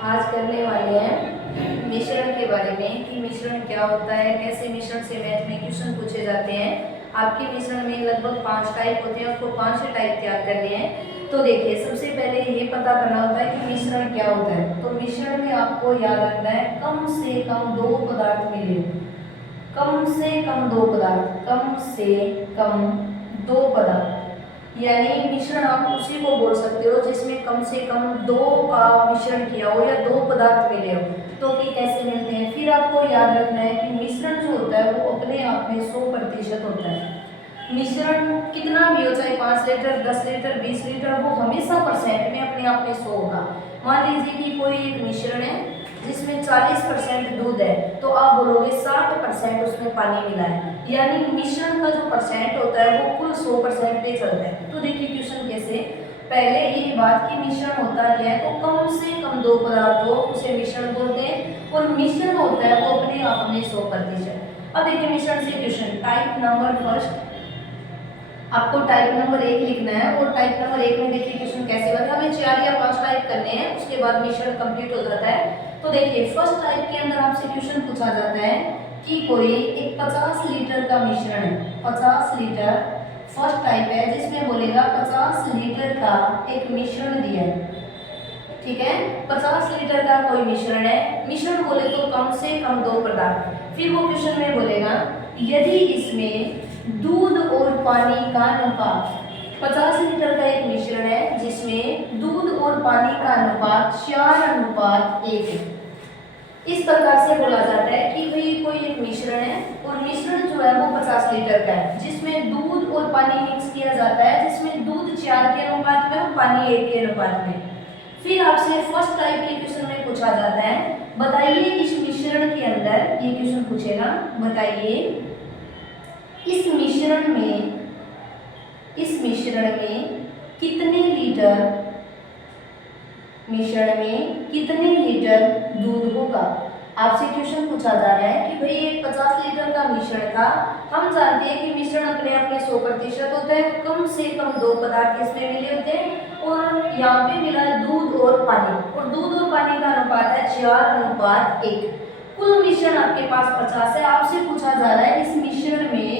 आज करने वाले हैं मिश्रण के बारे में कि मिश्रण क्या होता है, कैसे मिश्रण से मैथ में क्वेश्चन पूछे जाते हैं। आपके मिश्रण में लगभग 5 टाइप होते हैं, आपको 5 ही टाइप तैयार करने हैं। तो देखिए, सबसे पहले ये पता करना होता है कि मिश्रण क्या होता है। तो मिश्रण में आपको याद रखना है कम से कम 2 पदार्थ मिले, कम से कम 2 पदार्थ, कम से कम 2 पदार्थ। यानी मिश्रण आप उसी को बोल सकते हो जिसमें कम से कम 2 का मिश्रण किया हो या 2 पदार्थ मिले हो। तो कि कैसे मिलते हैं, फिर आपको याद रखना है कि मिश्रण जो होता है वो अपने आप में 100% होता है। मिश्रण कितना भी हो, चाहे 5 लीटर 10 लीटर 20 लीटर, वो हमेशा परसेंट में अपने आप में 100 होगा। मान लीजिए कि कोई एक मिश्रण है जिसमें 40% दूध है, तो आप बोलोगे 60% उसमें पानी मिला है। यानी मिश्रण का जो परसेंट होता है वो कुल 100% पे चलता है। तो देखिए क्वेश्चन कैसे, पहले ये बात कि मिश्रण होता क्या है, तो कम से कम 2 पदार्थ हो उसे मिश्रण बोलते हैं, और मिश्रण होता है वो अपने आप में 100%। अब देखिए मिश्रण से क्वेश्चन टाइप नंबर फर्स्ट, आपको टाइप नंबर 1 लिखना है। और टाइप नंबर 1 में देखिए क्वेश्चन कैसे बना, हमें 4 या 5 टाइप करने हैं, उसके बाद मिश्रण कंप्लीट हो जाता है। तो देखिए फर्स्ट टाइप के अंदर आपसे क्वेश्चन पूछा जाता है कि कोई एक 50 लीटर का मिश्रण है, 50 लीटर फर्स्ट टाइप है, जिसमें बोलेगा 50 लीटर का एक मिश्रण दिया है। ठीक है, 50 लीटर का कोई मिश्रण है, मिश्रण बोले तो कम से कम 2 पदार्थ। फिर वो क्वेश्चन में बोलेगा यदि इसमें दूध और पानी का अनुपात, 50 लीटर का एक मिश्रण है जिसमें दूध और पानी का अनुपात 4:1 है। इस प्रकार से बोला जाता है कि भाई कोई एक मिश्रण है और मिश्रण जो है वो 50 लीटर का है, जिसमें दूध और पानी मिक्स किया जाता है, जिसमें दूध 4 के अनुपात में और पानी 1 के अनुपात में। फिर आपसे फर्स्ट टाइप के क्वेश्चन में पूछा जाता है, बताइए इस मिश्रण के अंदर, ये क्वेश्चन पूछेगा, बताइए इस मिश्रण कितने लीटर दूध होगा। आपसे क्वेश्चन पूछा जा रहा है कि भाई एक 50 लीटर का मिश्रण था, हम जानते हैं कि मिश्रण अपने आप में 100% होता है, कम से कम 2 पदार्थ इसमें मिले होते हैं, और यहाँ पे मिला है दूध और पानी, और दूध और पानी का अनुपात है 4:1। कुल मिश्रण आपके पास 50 है, आपसे पूछा जा रहा है इस मिश्रण में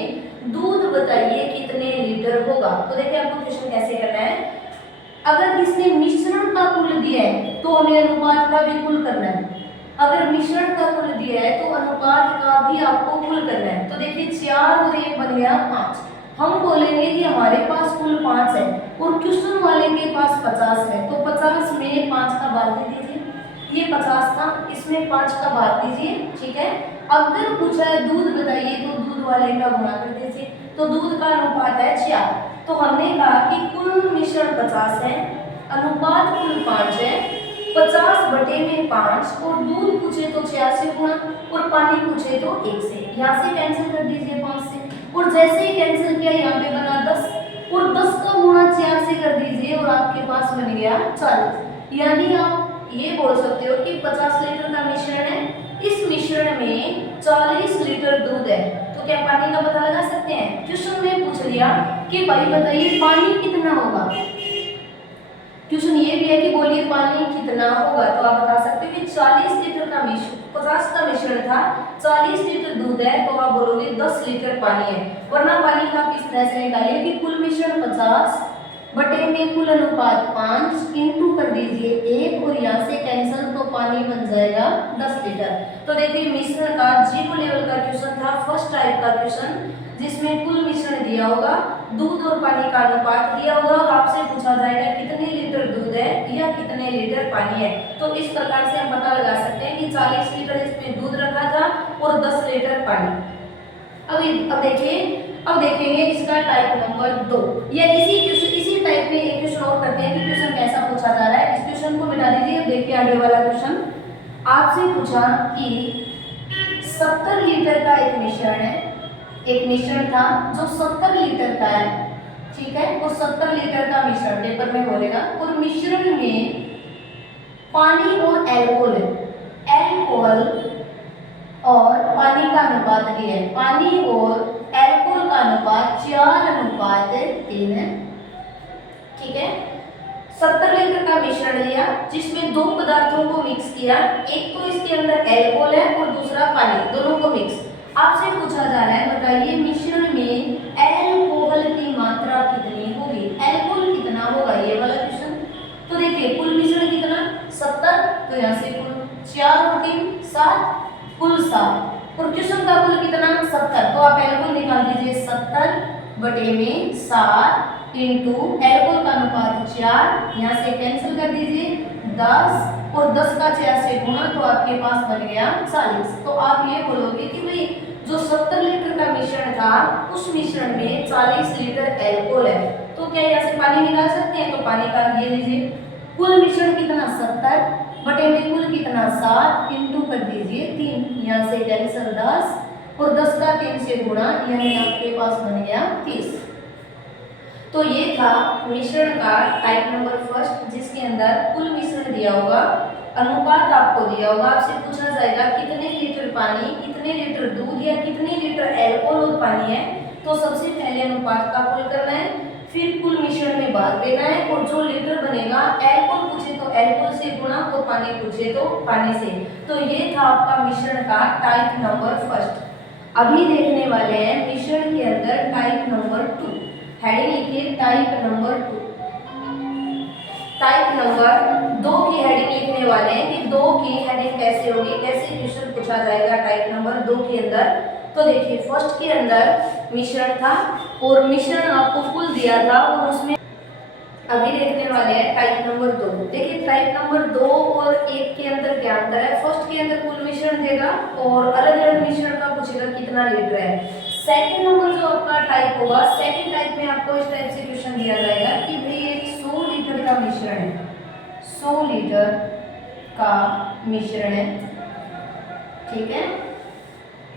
दूध बताइए कितने लीटर होगा। तो देखिए आपको क्वेश्चन कैसे करना है, अगर किसने मिश्रण का कुल दिया है तो हमें अनुपात का भी कुल करना है, अगर मिश्रण का कुल दिया है तो अनुपात का भी आपको कुल करना है। तो देखिए 4 और 1 बन गया 5, हम बोलेंगे कि हमारे पास कुल 5 है और क्वेश्चन वाले के पास 50 है, तो 50 में 5 का भाग दे दीजिए, ये 50 था, इसमें 5 का भाग दीजिए। ठीक है, अगर पूछा है दूध बताइए तो दूध वाले का गुणा कर दीजिए, तो दूध का अनुपात है 4। तो हमने कहा कि कुल मिश्रण 50 है, अनुपात कुल 5 है, 50/5, और दूध पूछे तो 4 से गुणा, और पानी पूछे तो 1 से। यहाँ से कैंसिल कर दीजिए 5 से, और जैसे ही कैंसिल किया यहाँ पे बना 10, और 10 का गुणा 4 से कर दीजिए और आपके पास बन गया 40। यानी आप ये बोल सकते हो कि 50 लीटर का मिश्रण है, इस मिश्रण में 40 लीटर दूध है। तो क्या पानी का पता लगा सकते हैं। क्वेश्चन में पूछ लिया कि भाई बताइए पानी कितना होगा, क्वेश्चन ये भी है कि बोलिए पानी कितना होगा, तो आप बता सकते हो कि 40 लीटर का मिश्रण, 50 का मिश्रण था, 40 लीटर दूध है, तो आप बोलोगे 10 लीटर पानी है। वरना पानी का किस तरह से निकालिए कि कुल मिश्रण 50 बटे में कुल अनुपात 5 इंटू कर दीजिए 1, और यहाँ से कैंसिल, तो पानी बन जाएगा 10 लीटर। तो देखिए मिश्रण का 0 लेवल का क्वेश्चन था, फर्स्ट टाइप का क्वेश्चन, जिसमें कुल मिश्रण दिया होगा, दूध और पानी का अनुपात दिया होगा, और आपसे पूछा जाएगा कितने लीटर दूध है या कितने लीटर पानी है। तो इस प्रकार से हम पता लगा सकते हैं कि 40 लीटर इसमें दूध रखा था और 10 लीटर पानी। अब देखेंगे इसका टाइप नंबर 2, या इसी टाइप में एक क्वेश्चन और करते हैं कि क्वेश्चन कैसा पूछा जा रहा है। इस क्वेश्चन को मिटा दीजिए। अब देखिए आगे वाला क्वेश्चन, आपसे पूछा कि 70 लीटर का एक मिश्रण है, एक मिश्रण था जो 70 लीटर का है। ठीक है, वो 70 लीटर का मिश्रण पेपर में बोलेगा, और मिश्रण में पानी और अल्कोहल है, अल्कोहल और पानी का अनुपात दिया है, पानी और अल्कोहल का अनुपात 4:3 है। ठीक है, 70 लीटर का मिश्रण लिया जिसमें दो पदार्थों को मिक्स किया, एक तो इसके अंदर एल्कोहल है और दूसरा पानी, दोनों को मिक्स। आपसे पूछा जा रहा है बताइए मिश्रण में एल्कोहल की मात्रा कितनी होगी, एल्कोहल कितना होगा, ये वाला क्वेश्चन। तो देखिए कुल मिश्रण कितना 70, तो यहाँ से कुल 4 और 3 7, कुल 7, और क्वेश्चन का कुल कितना 70, तो आप एल्कोहल निकाल दीजिए 70 बटे में 7 इंटू एल्कोहल का अनुपात 4, यहाँ से कैंसिल कर दीजिए 10 और 10 का 4 से गुणा, तो आपके पास बन गया 40। तो आप ये बोलोगे कि भाई जो 70 लीटर का मिश्रण था उस मिश्रण में 40 लीटर एल्कोहल है, तो क्या यहाँ से पानी निकाल सकते हैं, तो पानी का ये लीजिए कुल मिश्रण कितना 70 बटे में कुल कितना 7 इंटू कर दीजिए 3, यहाँ से कैंसिल 10 और 10 का 3 से गुणा, यानी आपके पास बन गया 30। तो ये था मिश्रण का टाइप नंबर फर्स्ट जिसके अंदर कुल मिश्रण दिया होगा, अनुपात आपको दिया होगा, आपसे पूछा जाएगा कितने लीटर पानी, कितने लीटर दूध या कितने लीटर एल्कोहल और पानी है। तो सबसे पहले अनुपात का कुल करना है, फिर कुल मिश्रण में बांट देना है और जो लीटर बनेगा एल्कोहल पूछे तो एल्कोहल से गुणा और पानी पूछे तो पानी से। तो ये था आपका मिश्रण का टाइप नंबर फर्स्ट। अभी देखने वाले हैं मिश्रण के अंदर टाइप नंबर 2। हेडिंग लिखिए टाइप नंबर 2। टाइप नंबर 2 की हेडिंग लिखने वाले हैं कि 2 की हेडिंग कैसे होगी, कैसे क्वेश्चन पूछा जाएगा टाइप नंबर 2 के अंदर। तो देखिए फर्स्ट के अंदर मिश्रण था और मिश्रण आपको कुल दिया था और उसमें अभी देखने वाले हैं टाइप नंबर 2। देखिए टाइप नंबर 2 और 1 के अंदर क्या अंतर है, फर्स्ट के अंदर कुल मिश्रण देगा और अलग अलग मिश्रण का पूछेगा कितना लीटर है। सेकंड नंबर जो आपका टाइप होगा, सेकंड टाइप में आपको इस टाइप से क्वेश्चन दिया जाएगा कि भाई एक 100 लीटर का मिश्रण है, 100 लीटर का मिश्रण है, ठीक है।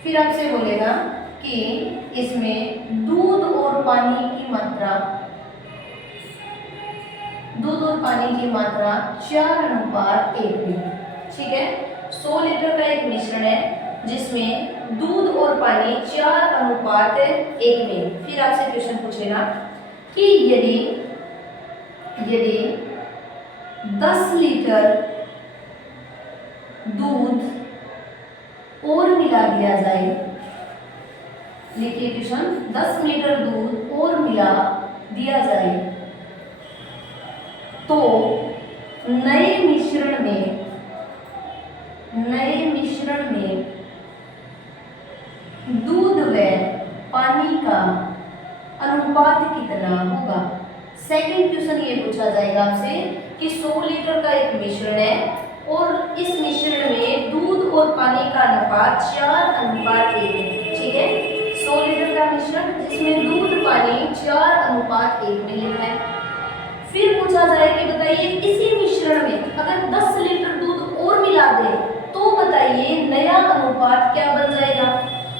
फिर आपसे बोलेगा कि इसमें दूध और पानी की मात्रा, दूध और पानी की मात्रा 4:1 में, ठीक है। 100 लीटर का एक मिश्रण है जिसमें दूध और पानी 4:1 में। फिर आपसे क्वेश्चन पूछेगा कि यदि 10 लीटर दूध और मिला दिया जाए, लिखिए क्वेश्चन, 10 लीटर दूध और मिला दिया जाए तो नए मिश्रण में दूध व पानी का अनुपात कितना होगा। सेकंड क्वेश्चन ये पूछा जाएगा आपसे कि 100 लीटर का एक मिश्रण है और इस मिश्रण में दूध और पानी का अनुपात 4:1 है, ठीक है। 100 लीटर का मिश्रण जिसमें दूध पानी 4:1 में लिखा है। फिर पूछा जाए कि बताइए इसी मिश्रण में अगर 10 लीटर दूध और मिला दे तो बताइए नया अनुपात क्या बन जाएगा।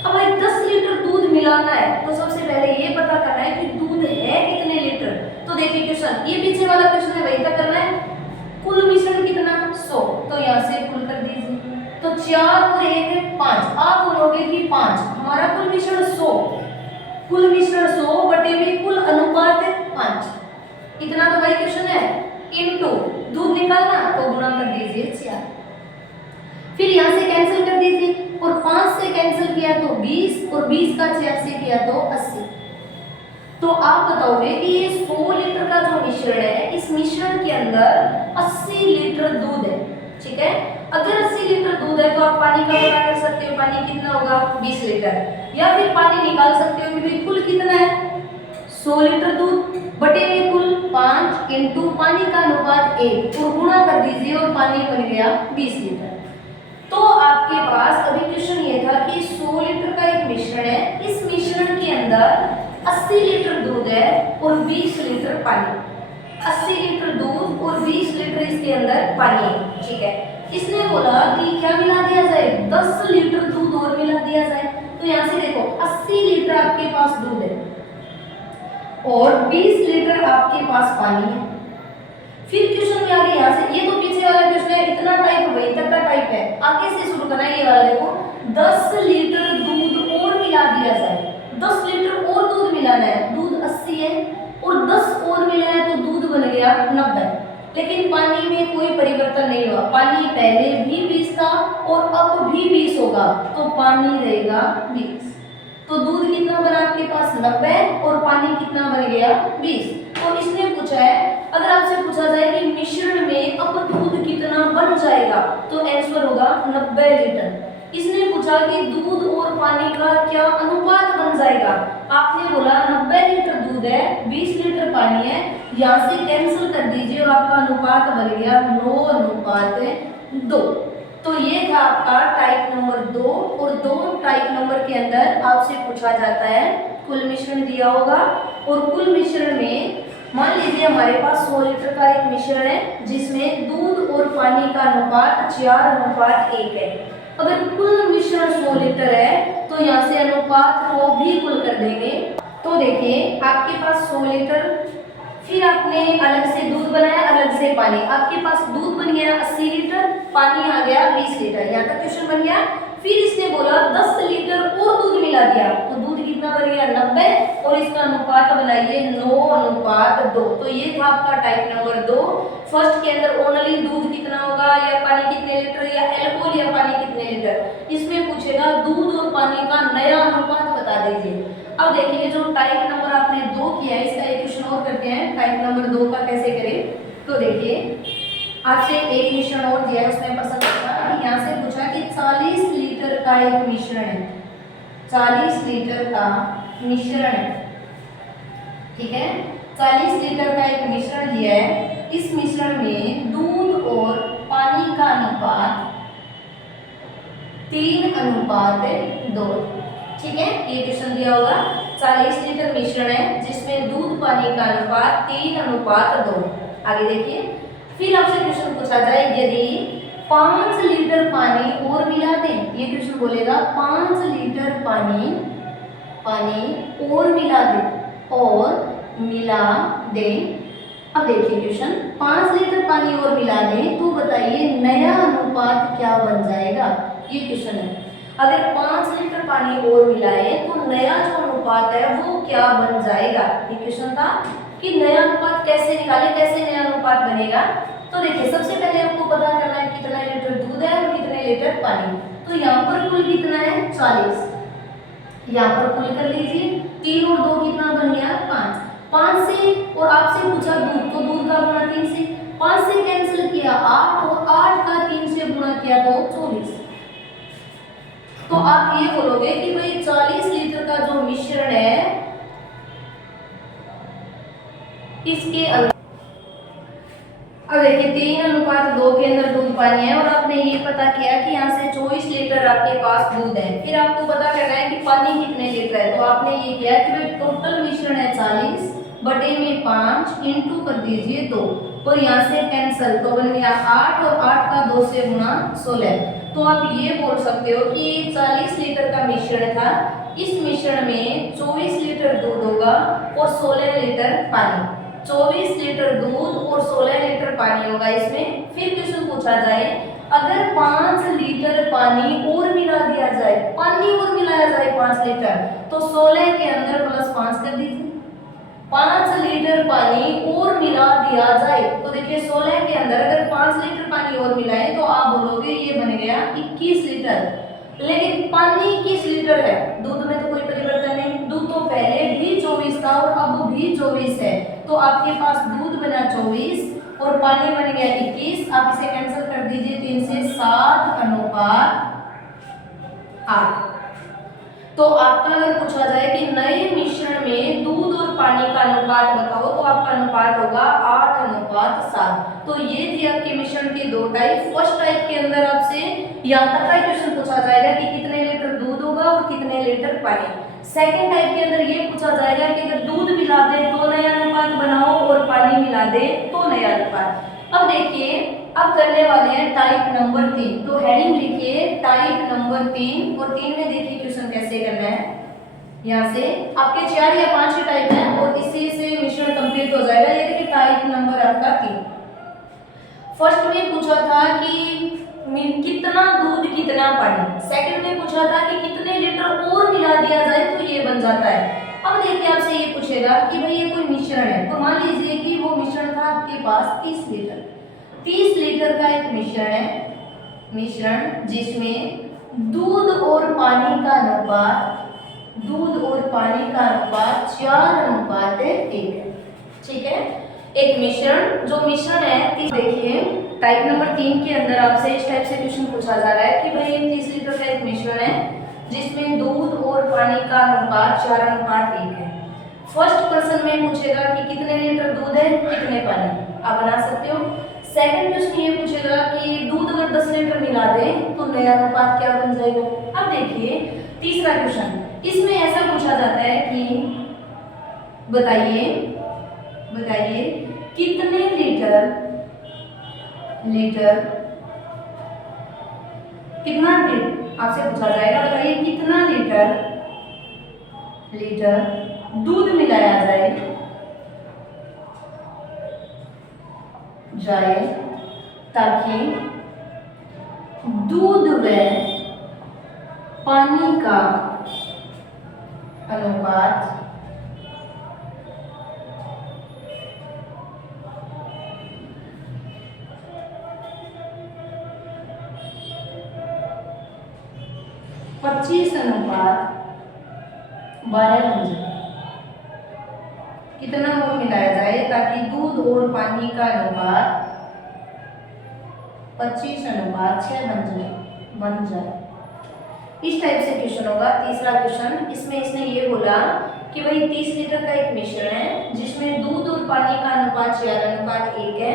अब 10 लीटर दूध मिलाना है तो सबसे पहले ये पता करना है कि दूध है कितने लीटर। तो देखिए क्वेश्चन, ये पीछे वाला क्वेश्चन है वही तक करना है। कुल मिश्रण कितना 100, तो यहाँ से कुल कर दीजिए, तो 4 और 1 है 5। आप बोलोगे कि 5, हमारा कुल मिश्रण 100, कुल मिश्रण 100 बटे में कुल अनुपात है 5, इतना तो वही क्वेश्चन है। इनटू दूध निकालना तो गुणा कर दीजिए 4, फिर यहाँ से कैंसिल कर दीजिए और 5 से कैंसिल किया तो 20 और 20 का 4 से किया तो 80। तो आप बताओगे कि ये 100 लीटर का जो मिश्रण है इस मिश्रण के अंदर 80 लीटर दूध है, ठीक है। अगर 80 लीटर दूध है तो आप पानी का पता कर सकते हो, पानी कितना होगा 20 लीटर, या फिर पानी निकाल सकते हो कि भाई कुल कितना है 100 लीटर दूध बटे में कुल 5 इंटू पानी का अनुपात 1 और गुणा कर दीजिए और पानी बन गया 20 लीटर। तो आपके पास अभी क्वेश्चन ये था कि 100 लीटर का एक मिश्रण है, इस मिश्रण के अंदर 80 लीटर दूध है और 20 लीटर पानी, 80 लीटर दूध और 20 लीटर इसके अंदर पानी है, ठीक है। इसने बोला कि क्या मिला दिया जाए, 10 लीटर दूध और मिला दिया जाए। तो यहाँ से देखो 80 लीटर आपके पास दूध है और 20 लीटर आपके पास पानी है। फिर क्वेश्चन में आगे यहाँ से, ये तो पीछे वाला क्वेश्चन है, इतना टाइप वही तक का टाइप है, आगे से शुरू करना है। ये वाला देखो 10 लीटर दूध और मिला दिया जाए, 10 लीटर और दूध मिलाना है, दूध 80 है और 10 और मिला है तो दूध बन गया 90। लेकिन पानी में कोई परिवर्तन नहीं हुआ। पानी पहले भी 20 था और अब भी 20 होगा, तो पानी रहेगा 20। तो दूध कितना बना आपके पास 90 और पानी कितना बन गया 20। तो इसने पूछा है, अगर आपसे पूछा जाए कि मिश्रण में अब दूध कितना बन जाएगा, तो आंसर होगा 90 लीटर। इसने पूछा कि दूध और पानी का क्या अनुपात बन जाएगा। आपने बोला 90 लीटर दूध है, 20 लीटर पानी है, यहाँ से कैंसिल कर दीजिए और आपका अनुपात बन गया 9:2। तो ये था आपका टाइप नंबर 2। और 2 टाइप नंबर के अंदर आपसे पूछा जाता है, कुल मिश्रण दिया होगा और कुल मिश्रण में मान लीजिए हमारे पास 100 लीटर का एक मिश्रण है जिसमें दूध और पानी का अनुपात 4:1 है। अगर कुल मिश्रण 100 लीटर है तो यहाँ से अनुपात को भी कुल कर देंगे। तो देखिए आपके पास 100 लीटर, फिर आपने अलग से दूध बनाया, अलग से पानी, आपके पास दूध बन गया 80 लीटर, पानी आ गया 20 लीटर, यहाँ तक क्वेश्चन बन गया। फिर इसने बोला 10 लीटर और दूध मिला दिया, तो दूध कितना बन गया 90 और इसका अनुपात बनाइए 9:2। तो ये था आपका टाइप नंबर 2। फर्स्ट के अंदर ओनली दूध कितना होगा या पानी कितने लीटर या अल्कोहल या पानी कितने लीटर, इसमें पूछेगा दूध और पानी का नया अनुपात बता दीजिए। अब देखिए जो टाइप नंबर आपने 2 किया है, इसका एक क्वेश्चन और करते हैं, टाइप नंबर 2 का कैसे करें। तो देखिए आपसे एक मिश्रण और दिया है, उसमें पसंद था कि यहाँ से पूछा कि 40 लीटर का एक मिश्रण है, 40 लीटर का मिश्रण है, ठीक है, 40 लीटर का एक मिश्रण दिया है। इस मिश्रण में दूध और पानी का अनुपात 3:2, ठीक है, ये क्वेश्चन दिया होगा। 40 लीटर मिश्रण है जिसमें दूध पानी का अनुपात 3:2। आगे देखिए, फिर आपसे क्वेश्चन पूछा जाए यदि 5 लीटर पानी और मिला दें, ये क्वेश्चन बोलेगा 5 लीटर पानी और मिला दें। अब देखिए क्वेश्चन, 5 लीटर पानी और मिला दें तो बताइए नया अनुपात क्या बन जाएगा, ये क्वेश्चन है। अगर 5 लीटर पानी और मिलाए तो नया जो अनुपात है वो क्या बन जाएगा, ये क्वेश्चन था कि नया अनुपात कैसे निकाले, कैसे नया अनुपात बनेगा। तो देखिए सबसे पहले आपको पता करना है कितना लीटर दूध है और कितने लीटर पानी। तो यहाँ पर कुल कितना है 40, यहाँ पर कुल कर लीजिए, 3 और 2 कितना बन गया 5 से, और आपसे पूछा दूध, तो दूध का गुणा 3 से, 5 से कैंसिल किया 8 और 8 का 3 से गुणा किया तो 24। तो आप ये बोलोगे कि भाई 40 लीटर का जो मिश्रण है इसके अंदर, अब देखिए 3:2 के अंदर दूध पानी है और आपने ये पता किया कि यहाँ से 24 लीटर आपके पास दूध है। फिर आपको पता करना है कि पानी कितने लीटर है, तो आपने ये किया कि भाई टोटल मिश्रण है 40 बटे में 5 इंटू कर दीजिए 2 और यहाँ से कैंसल, तो बन गया 8 और 8 का 2 से गुणा 16। तो आप ये बोल सकते हो कि 40 लीटर का मिश्रण था, इस मिश्रण में 24 लीटर दूध होगा और 16 लीटर पानी, 24 लीटर दूध और 16 लीटर पानी होगा इसमें। फिर क्वेश्चन पूछा जाए अगर 5 लीटर पानी और मिला दिया जाए, पानी और मिलाया जाए 5 लीटर, तो 16 के अंदर +5 कर दीजिए, 5 लीटर पानी और मिला दिया जाए। तो देखिए 16 के अंदर अगर 5 लीटर पानी और मिलाए तो आप बोलोगे ये बन गया 21 लीटर, लेकिन पानी 21 लीटर है, दूध में तो कोई परिवर्तन नहीं, दूध तो पहले भी 24 था और अब भी 24 है, तो आपके पास दूध बना 24 और पानी बन गया 21। आप इसे कैंसिल कर दीजिए, 3 से 7:8। तो आपका अगर पूछा जाए कि नए मिश्रण में दूध और पानी का अनुपात बताओ, तो आपका अनुपात होगा 8:7। तो ये थी आपके मिश्रण के 2 टाइप। फर्स्ट टाइप के अंदर आपसे यहाँ तक का क्वेश्चन पूछा जाएगा कि कितने लीटर दूध होगा और कितने लीटर पानी। सेकेंड टाइप के अंदर ये पूछा जाएगा कि अगर दूध मिला दे तो नया अनुपात बनाओ और पानी मिला दे तो नया अनुपात। अब देखिए अब करने वाले हैं टाइप नंबर 3। तो हेडिंग लिखिए टाइप नंबर 3 और 3 में देखिए क्वेश्चन कैसे करना है। यहाँ से आपके 4 या 5 टाइप है और इसी से मिश्रण कंप्लीट हो जाएगा। ये देखिए टाइप नंबर आपका 3। फर्स्ट में पूछा था कि कितना दूध कितना पानी, सेकंड में पूछा था कि कितने लीटर और मिला दिया जाए तो ये बन जाता है। अब देखिए आपसे ये पूछेगा कि भाई ये कोई मिश्रण है, तो मान लीजिए कि वो मिश्रण था था आपके पास 30 लीटर। 30 लीटर का एक मिश्रण है, मिश्रण जिसमें दूध और पानी का अनुपात 4:1 है। ठीक है, एक मिश्रण, जो मिश्रण है, देखिए टाइप नंबर 3 के अंदर आपसे इस टाइप से क्वेश्चन पूछा जा रहा है कि भाई 30 लीटर का एक मिश्रण है जिसमें दूध और पानी का अनुपात 4:1 है। फर्स्ट क्वेश्चन में पूछेगा कि कितने लीटर दूध है, कितने पानी, आप बना सकते हो। सेकंड क्वेश्चन ये पूछेगा कि दूध अगर 10 लीटर मिला दें तो नया अनुपात क्या बन जाएगा। अब देखिए तीसरा क्वेश्चन, इसमें ऐसा पूछा जाता है कि बताइए कितने कितना आपसे पूछा जाएगा, बताइए कितना लीटर दूध मिलाया जाए ताकि दूध व पानी का अनुपात 25:12 बन जाए। कितना मोल मिलाया जाए ताकि दूध और पानी का अनुपात 25:6 बन जाए। इस टाइप से क्वेश्चन होगा। तीसरा क्वेश्चन, इसमें इसने ये बोला कि भाई 30 लीटर का एक मिश्रण है जिसमें दूध और पानी का अनुपात 4:1 है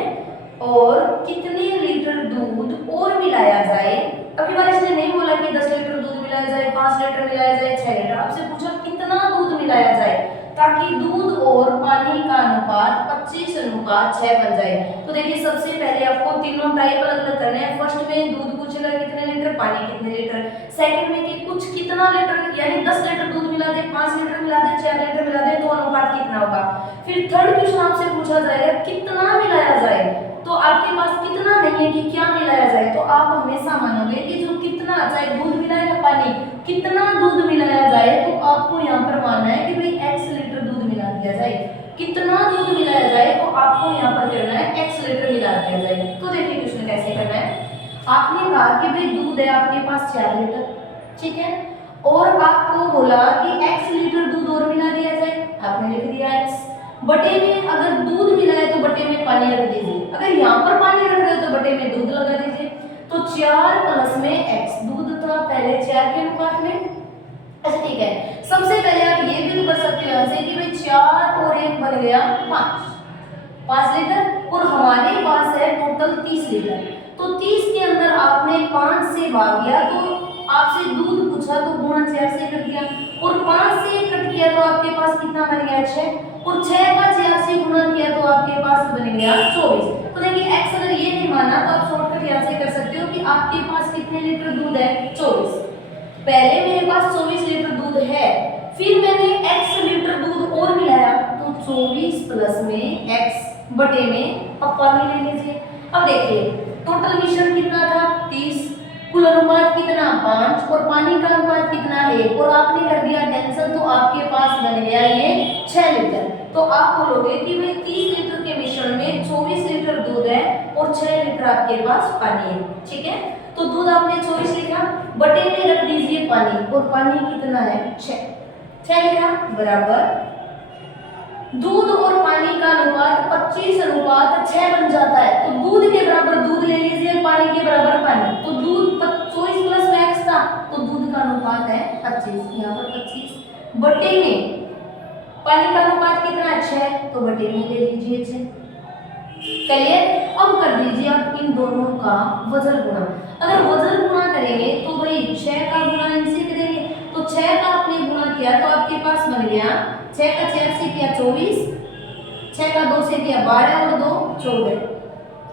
और कितने लीटर दूध और मिलाया जाए। अगली बार इसने नहीं बोला कि 10 लीटर दूध मिलाया जाए, 5 लीटर मिलाया जाए, 6 लीटर, आपसे पूछा कितना दूध मिलाया जाए ताकि दूध और पानी का अनुपात 25:6 बन जाए। तो देखिए सबसे पहले आपको तीनों टाइप अलग अलग करने हैं। फर्स्ट में दूध पूछेगा कितने लीटर, पानी कितने लीटर। सेकंड में कि कुछ कितना लीटर, यानी 10 लीटर दूध मिला दे, 5 लीटर मिला दे, 4 लीटर मिला दे तो अनुपात कितना होगा। फिर थर्ड क्वेश्चन आपसे पूछा जाएगा कितना मिलाया जाए, तो आपके पास कितना नहीं है कि क्या मिलाया जाए, तो आप हमेशा मानोगे कि जो कितना, चाहे दूध मिलाए या पानी, कितना दूध मिलाया जाए तो आपको यहाँ पर मानना है कि भाई x लीटर दूध मिला दिया जाए। कितना दूध मिलाया जाए तो आपको यहाँ पर करना है x लीटर मिला दिया जाए। तो देखिए क्वेश्चन कैसे करना है। आपने कहा कि भाई दूध है आपके पास 4 लीटर, ठीक है, और आपको बोला कि x लीटर दूध और मिला दिया जाए। आपने लिख दिया x, बटे में अगर दूध मिला है तो बटे में पानी रख दीजिए, अगर यहाँ पर पानी रख रहे हो तो बटे में दूध लगा दीजिए। तो 4 प्लस में x, दूध था पहले 4 के अनुपात में। अच्छा ठीक है, सबसे पहले आप ये भी तो कर सकते हो यहाँ से कि भाई 4 और 1 बन गया 5 लीटर, और हमारे पास है टोटल 30 लीटर। तो 30 के अंदर आपने 5 से भाग दिया, तो आपसे दूध पूछा तो गुणा 4 से कर दिया, और 5 से कट किया तो आपके पास कितना बन गया 6, और 6 का 4 से गुणा किया तो आपके पास बन गया 24। तो देखिए x अगर ये नहीं माना तो आप शॉर्टकट यहाँ से कर सकते हो कि आपके पास कितने लीटर दूध है 24। पहले मेरे पास 24 लीटर दूध है, फिर मैंने x लीटर दूध और मिलाया तो 24 प्लस में x बटे में, अब पानी ले लीजिए। अब देखिए टोटल मिश्रण कितना था 30, कुल अनुपात कितना 5 और पानी का अनुपात कितना 1, और आपने कर दिया कैंसिल तो आपके पास बन गया ये 6 लीटर। तो आप बोलोगे कि भाई 30 लीटर के मिश्रण में 24 लीटर दूध है और 6 लीटर आपके पास पानी है, ठीक है। तो दूध आपने 24 लिखा, बटे में रख दीजिए पानी, और पानी कितना है 6 लिखा, बराबर दूध और पानी का अनुपात 25:6 बन जाता है। तो दूध के बराबर दूध ले लीजिए, पानी के बराबर पानी, तो दूध 24 प्लस में x था तो दूध का अनुपात है 25, यहाँ पर 25 बटे में पानी का अनुपात कितना है 6, तो बटे में ले लीजिए 6। चलिए अब कर दीजिए आप इन दोनों का वजन गुणा। अगर वजन गुणा करेंगे तो भाई 6 का गुणा इनसे करेंगे, तो 6 का आपने गुणा किया तो आपके पास बन गया 6 का 4 से किया 24, 6 का 2 से किया 12 और 2 14,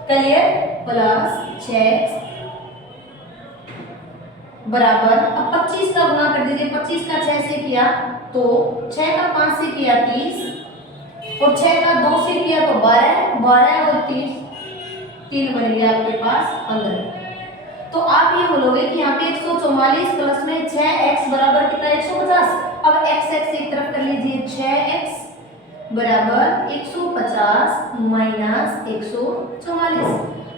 क्लियर, प्लस 6 बराबर, अब 25 का गुणा कर दीजिए, 25 का 6 से किया तो 6 का 5 से किया 30, और 6 का 2 से किया तो 12 और 3 बन गया आपके पास 15। तो आप ये बोलोगे कि यहाँ पे 144 प्लस में 6x बराबर कितना 150। अब x एक तरफ कर लीजिए 6x बराबर 150 माइनस 144।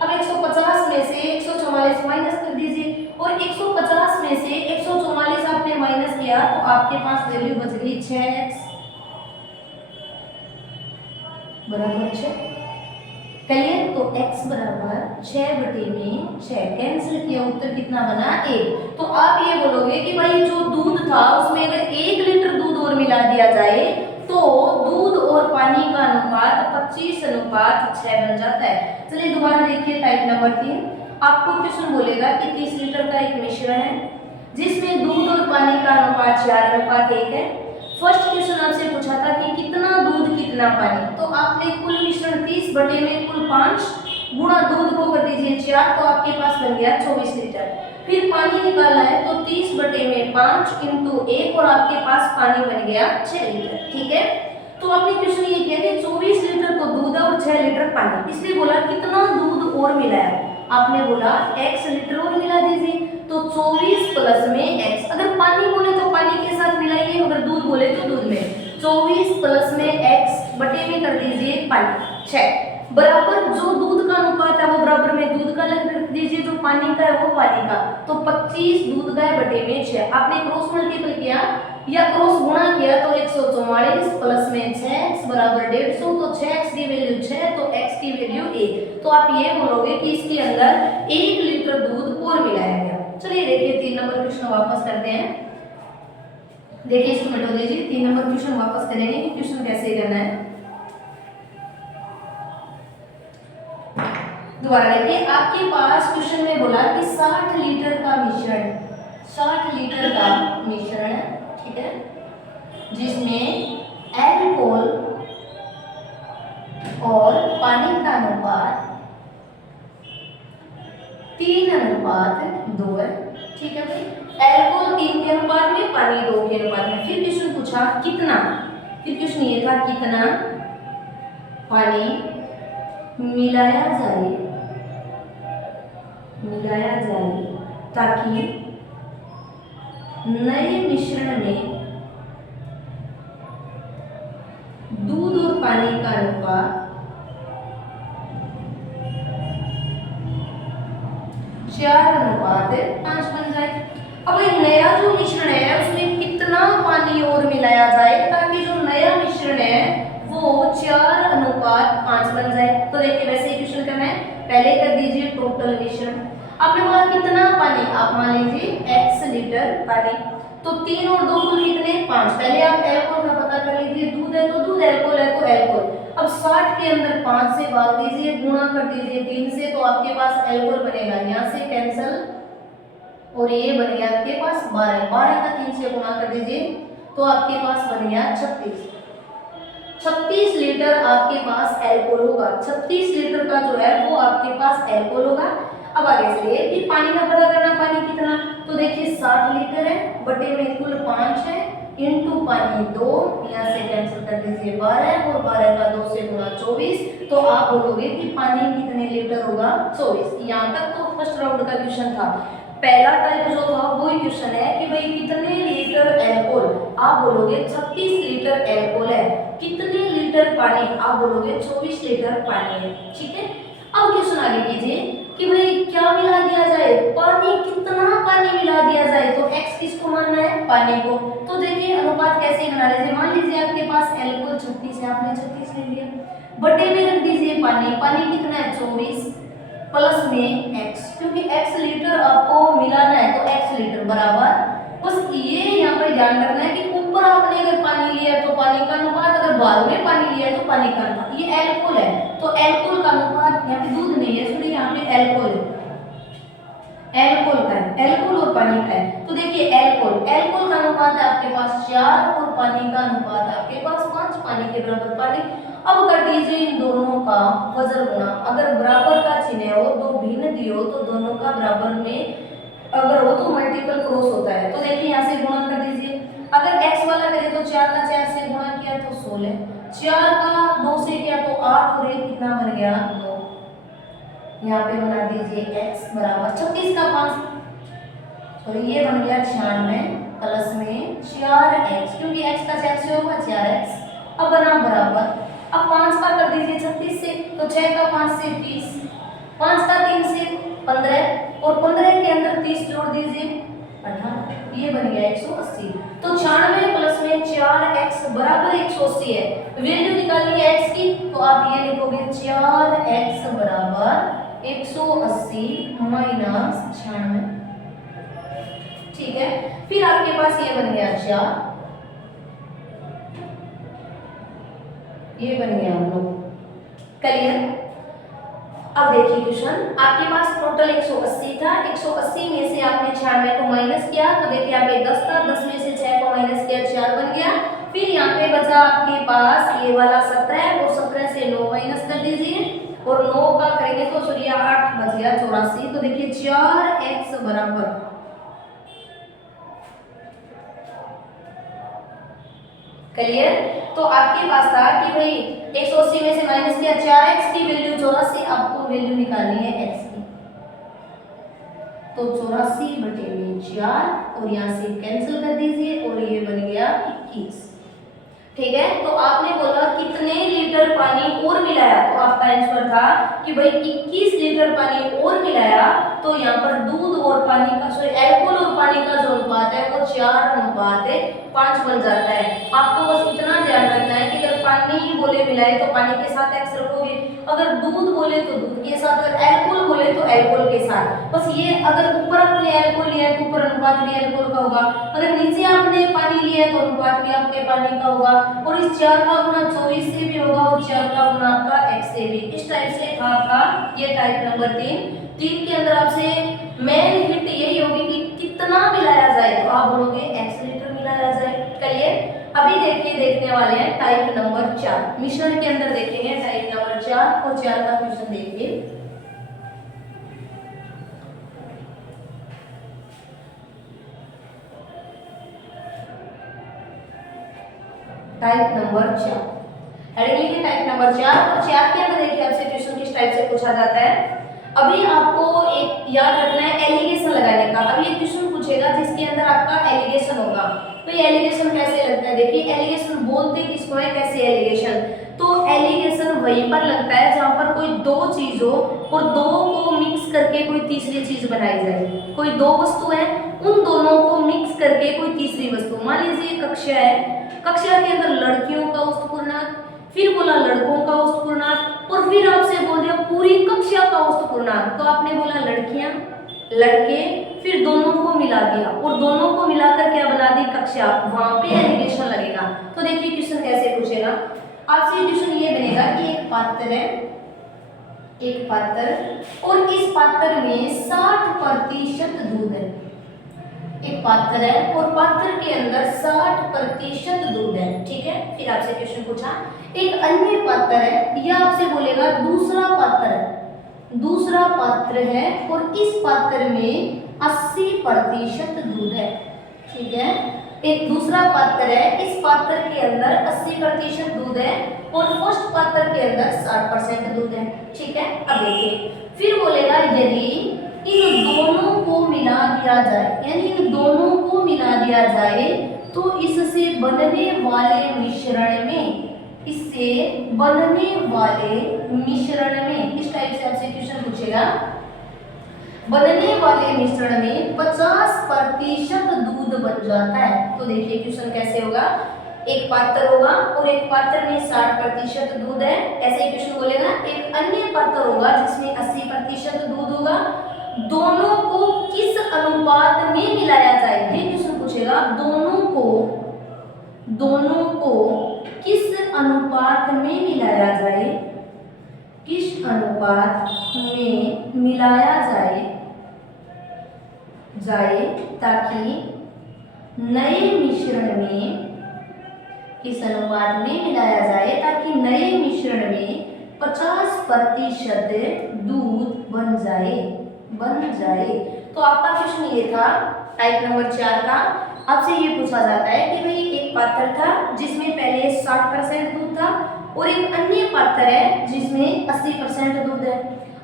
अब 150 में से 144 माइनस कर दीजिए और 150 में से 144 आपने माइनस किया तो आपके पास वैल्यू बच गई 6x बराबर 6। कहिए तो x बराबर 6/6 कैंसिल किया, उत्तर कितना बना 1। तो आप ये बोलोगे कि भाई जो दूध था उसमें अगर 1 लीटर दूध और मिला दिया जाए तो दूध और पानी का अनुपात 25:6 बन जाता है। चलिए दोबारा देखिए टाइप नंबर 3। आपको क्वेश्चन बोलेगा कि 30 लीटर का एक मिश्रण है जिसमें दूध और पानी का अनुपात 4:1 है। फर्स्ट क्वेश्चन आपसे पूछा था कि कितना दूध कितना पानी, तो आपने कुल मिश्रण 30 बटे में कुल 5 गुणा दूध को कर दीजिए 4, तो आपके पास बन गया 24 लीटर। फिर पानी निकालना है तो 30 बटे में 5 इंटू 1 और आपके पास पानी बन गया 6 लीटर। ठीक है, तो आपने क्वेश्चन ये किया कि 24 लीटर तो दूध है और 6 लीटर पानी, इसलिए बोला कितना दूध और मिलाया, आपने बोला x लीटर और मिला दीजिए। तो 24 प्लस में x, अगर पानी बोले तो पानी के साथ मिलाइए, अगर दूध बोले तो दूध में। 24 प्लस में x बटे में कर दीजिए पानी 6 बराबर जो दूध का अनुपात है वो बराबर में दूध का लग दीजिए, जो पानी का है वो पानी का। तो 25 दूध का है बटे में 6, आपने क्रॉस मल्टीपल किया या क्रॉस गुणा किया तो 144 प्लस में 6x बराबर 150, तो 6x की वैल्यू 6 तो x की वैल्यू 1। तो आप ये बोलोगे कि इसके अंदर 1 लीटर दूध और मिलाया गया। चलिए देखिए 3 नंबर क्वेश्चन वापस करते हैं। देखिए इसको मिटा दीजिए, 3 नंबर क्वेश्चन वापस करेंगे कि क्वेश्चन कैसे करना है। दोबारा देखिए, आपके पास क्वेश्चन में बोला कि 60 लीटर का मिश्रण, 60 लीटर का मिश्रण है, ठीक है, जिसमें अल्कोहल और पानी का अनुपात 3:2 है। ठीक है भाई, अल्कोहल 3 के अनुपात में, पानी 2 के अनुपात में। फिर क्वेश्चन पूछा कितना, फिर क्वेश्चन ये था कितना पानी मिलाया जाए ताकि नए मिश्रण में दूध और पानी का अनुपात 4:5 बन जाए। अब ये नया जो मिश्रण है उसमें कितना पानी और मिलाया जाए ताकि जो नया मिश्रण है वो 4:5 बन जाए। तो देखिए वैसे ही क्वेश्चन करना है, पहले कर दीजिए टोटल मिश्रण। आपने बोला कितना पानी, आप मान लीजिए x लीटर पानी, तो 3 और 2 कुल कितने 5। पहले आप अल्कोहल का पता कर लीजिए, दूध है तो दूध, अल्कोहल है तो अल्कोहल। अब 60 के अंदर 5 से भाग दीजिए, गुणा कर दीजिए 3 से, तो आपके पास अल्कोहल बनेगा, यहाँ से कैंसिल और ये बन गया आपके पास 12 का 3 से गुणा कर दीजिए तो आपके पास बन गया 36 लीटर आपके पास अल्कोहल होगा। 36 लीटर का जो है वो आपके पास अल्कोहल होगा। अब आगे चलिए, फिर पानी का पता करना, पानी कितना, तो देखिए 60 लीटर है बटे में कुल 5 है इंटू पानी 2, यहाँ से कैंसिल कर दीजिए 12 और 12 का 2 से गुणा 24, तो आप बोलोगे कि पानी कितने लीटर होगा 24। यहाँ तक तो फर्स्ट राउंड का क्वेश्चन था। पहला टाइप जो था वही क्वेश्चन है कि भाई कितने लीटर अल्कोहल, आप बोलोगे 36 लीटर अल्कोहल है, कितने लीटर पानी, आप बोलोगे 24 लीटर पानी है। ठीक है, अब क्वेश्चन आगे कीजिए कि भाई क्या मिला दिया जाए, पानी, कितना पानी मिला दिया जाए, तो x किसको मानना है, पानी को। तो देखिए अनुपात कैसे बना लीजिए, मान लीजिए आपके पास अल्कोहल 36 है, आपने 36 ले लिया, बटे में रख दीजिए पानी, पानी कितना है 24 प्लस में x, क्योंकि x लीटर आपको मिलाना है तो x लीटर बराबर, बस ये यहाँ पर ध्यान रखना है कि ऊपर आपने अगर पानी लिया है तो पानी का अनुपात, अगर बाद में पानी लिया है तो पानी का अनुपात। ये अल्कोहल है तो अल्कोहल का अनुपात, यहाँ पे दूध नहीं है सॉरी, यहाँ पे अल्कोहल है, अल्कोहल का है, अल्कोहल और पानी का है। तो देखिए अल्कोहल का अनुपात है आपके पास 4 और पानी का अनुपात आपके पास 5, पानी के बराबर पानी। अब कर दीजिए इन दोनों का वजन गुणा, अगर बराबर का चिन्ह हो, दो भिन्न दिए हो तो दोनों का बराबर में अगर हो तो मल्टीपल क्रॉस होता है। तो देखिए यहाँ से गुणा कर दीजिए, अगर x वाला करें तो 4 का 4 से गुणा किया तो 16, 4 का 2 से किया तो 8 और 1 कितना बन गया 9। यहाँ पे बना दीजिए x बराबर 36 का 5, तो ये बन गया 96 प्लस में 4x, क्योंकि x का 4 से होगा 4x अब बना बराबर। अब 5 का कर दीजिए 36 से, तो 6 का 5 से 30, 5 का 3 से 15 और 15 के अंदर 30 जोड़ दीजिए 18, ये बन गया 180। तो 96 प्लस में 4x बराबर 180 है। वैल्यू निकालनी है x की, तो आप ये लिखोगे 4x बराबर 180 माइनस 96। ठीक है, फिर आपके पास ये बन गया 4, ये बन गया हम लोग क्लियर। अब देखिए क्वेश्चन, आपके पास टोटल 180 था, 180 में से आपने 96 को माइनस किया, तो देखिए यहाँ पे 10 था, 10 में से 6 को माइनस किया 4 बन गया। फिर यहाँ पे बचा आपके पास ये वाला 17 और 17 से 9 माइनस कर दीजिए और 9 का करेंगे तो सूर्य 8 बच गया 84। तो देखिए 4x बराबर क्लियर। तो आपके पास था कि भाई 180 में से माइनस किया 4x की वैल्यू 84, आपको वैल्यू निकालनी है x की, तो 84/4 और यहाँ से कैंसिल कर दीजिए और ये बन गया 21। ठीक है, तो आपने बोला कितने लीटर पानी और मिलाया, तो आपका आंसर था कि भाई 21 लीटर पानी और मिलाया। तो यहाँ पर दूध और पानी का सॉरी अल्कोहल और पानी का जो अनुपात है वो 4:5 बन जाता है। आपको बस इतना ध्यान रखना है कि अगर पानी ही बोले मिलाए तो पानी के साथ x रखोगे, अगर दूध बोले तो दूध के साथ, अगर अल्कोहल बोले तो अल्कोहल के साथ। बस ये अगर ऊपर आपने अल्कोहल लिया है तो ऊपर अनुपात भी अल्कोहल का होगा, अगर नीचे आपने पानी लिया है तो अनुपात भी आपके पानी का होगा, और इस 4 का गुना 24 से भी होगा और 4 का गुना आपका x से भी। इस टाइप से था आपका ये टाइप नंबर 3 के अंदर आपसे मेन हिट यही होगी कि कितना मिलाया जाए, तो आप बोलोगे x लीटर मिलाया जाए। चलिए अभी देखने वाले हैं टाइप नंबर 4, मिश्रण के अंदर देखेंगे टाइप नंबर 4 और 4 का क्वेश्चन देखिए। टाइप नंबर 4 हेडिंग लिखिए टाइप नंबर 4 और 4 के अंदर देखिए आपसे क्वेश्चन किस टाइप से पूछा जाता है। अभी आपको एक याद रखना है एलिगेशन लगाने का। अभी एक क्वेश्चन पूछेगा जिसके अंदर आपका एलिगेशन होगा, तो ये एलिगेशन कैसे लगता है, देखिए एलिगेशन बोलते किसको है, कैसे एलिगेशन, तो एलिगेशन वहीं पर लगता है जहां पर कोई दो चीज हो और दो को मिक्स करके कोई तीसरी चीज बनाई जाए। कोई दो वस्तु है, उन दोनों को मिक्स करके कोई तीसरी वस्तु, मान लीजिए कक्षा है, कक्षा के अंदर लड़कियों का औसत पूर्णांक, फिर बोला लड़कों का औसत पूर्णांक, और फिर आपसे बोल दिया पूरी कक्षा का औसत पूर्णांक, तो आपने बोला लड़कियां लड़के, फिर दोनों को मिला दिया और दोनों को मिलाकर क्या बना दी कक्षा, वहां पे एलिगेशन लगेगा। तो देखिए क्वेश्चन कैसे पूछेगा आपसे, क्वेश्चन ये बनेगा कि एक पात्र है, एक पात्र और इस पात्र में 60% दूध है, एक पात्र है और पात्र के अंदर 60% दूध है। ठीक है, फिर आपसे क्वेश्चन पूछा एक अन्य पात्र है, यह आपसे बोलेगा दूसरा पात्र है, दूसरा पात्र है और इस पात्र में 80% दूध है। ठीक है, एक दूसरा पात्र है, इस पात्र के अंदर 80% दूध है और फर्स्ट पात्र के अंदर 60% दूध है। ठीक है, अब देखिए फिर बोलेगा यदि इन दोनों को मिला दिया जाए, यानी इन दोनों को मिला दिया जाए तो इससे बनने वाले मिश्रण में, इससे बनने वाले मिश्रण में, इस टाइप से आपसे क्वेश्चन पूछेगा, बनने वाले मिश्रण में 50% दूध बन जाता है। तो देखिए क्वेश्चन कैसे होगा, एक पात्र होगा और एक पात्र में 60% दूध है, ऐसे ही क्वेश्चन बोलेगा एक अन्य पात्र होगा जिसमें 80% दूध होगा, दोनों को किस अनुपात में मिलाया जाए, ये क्वेश्चन पूछेगा, दोनों को किस अनुपात में मिलाया जाए, किस अनुपात में मिलाया जाए ताकि नए मिश्रण में, किस अनुपात में मिलाया जाए ताकि नए मिश्रण में 50% दूध बन जाए। तो आपका क्वेश्चन ये था टाइप नंबर 4 का। आपसे ये पूछा जाता है कि भाई एक पात्र था जिसमें पहले 60% दूध था और एक अन्य पात्र है जिसमें 80% दूध है।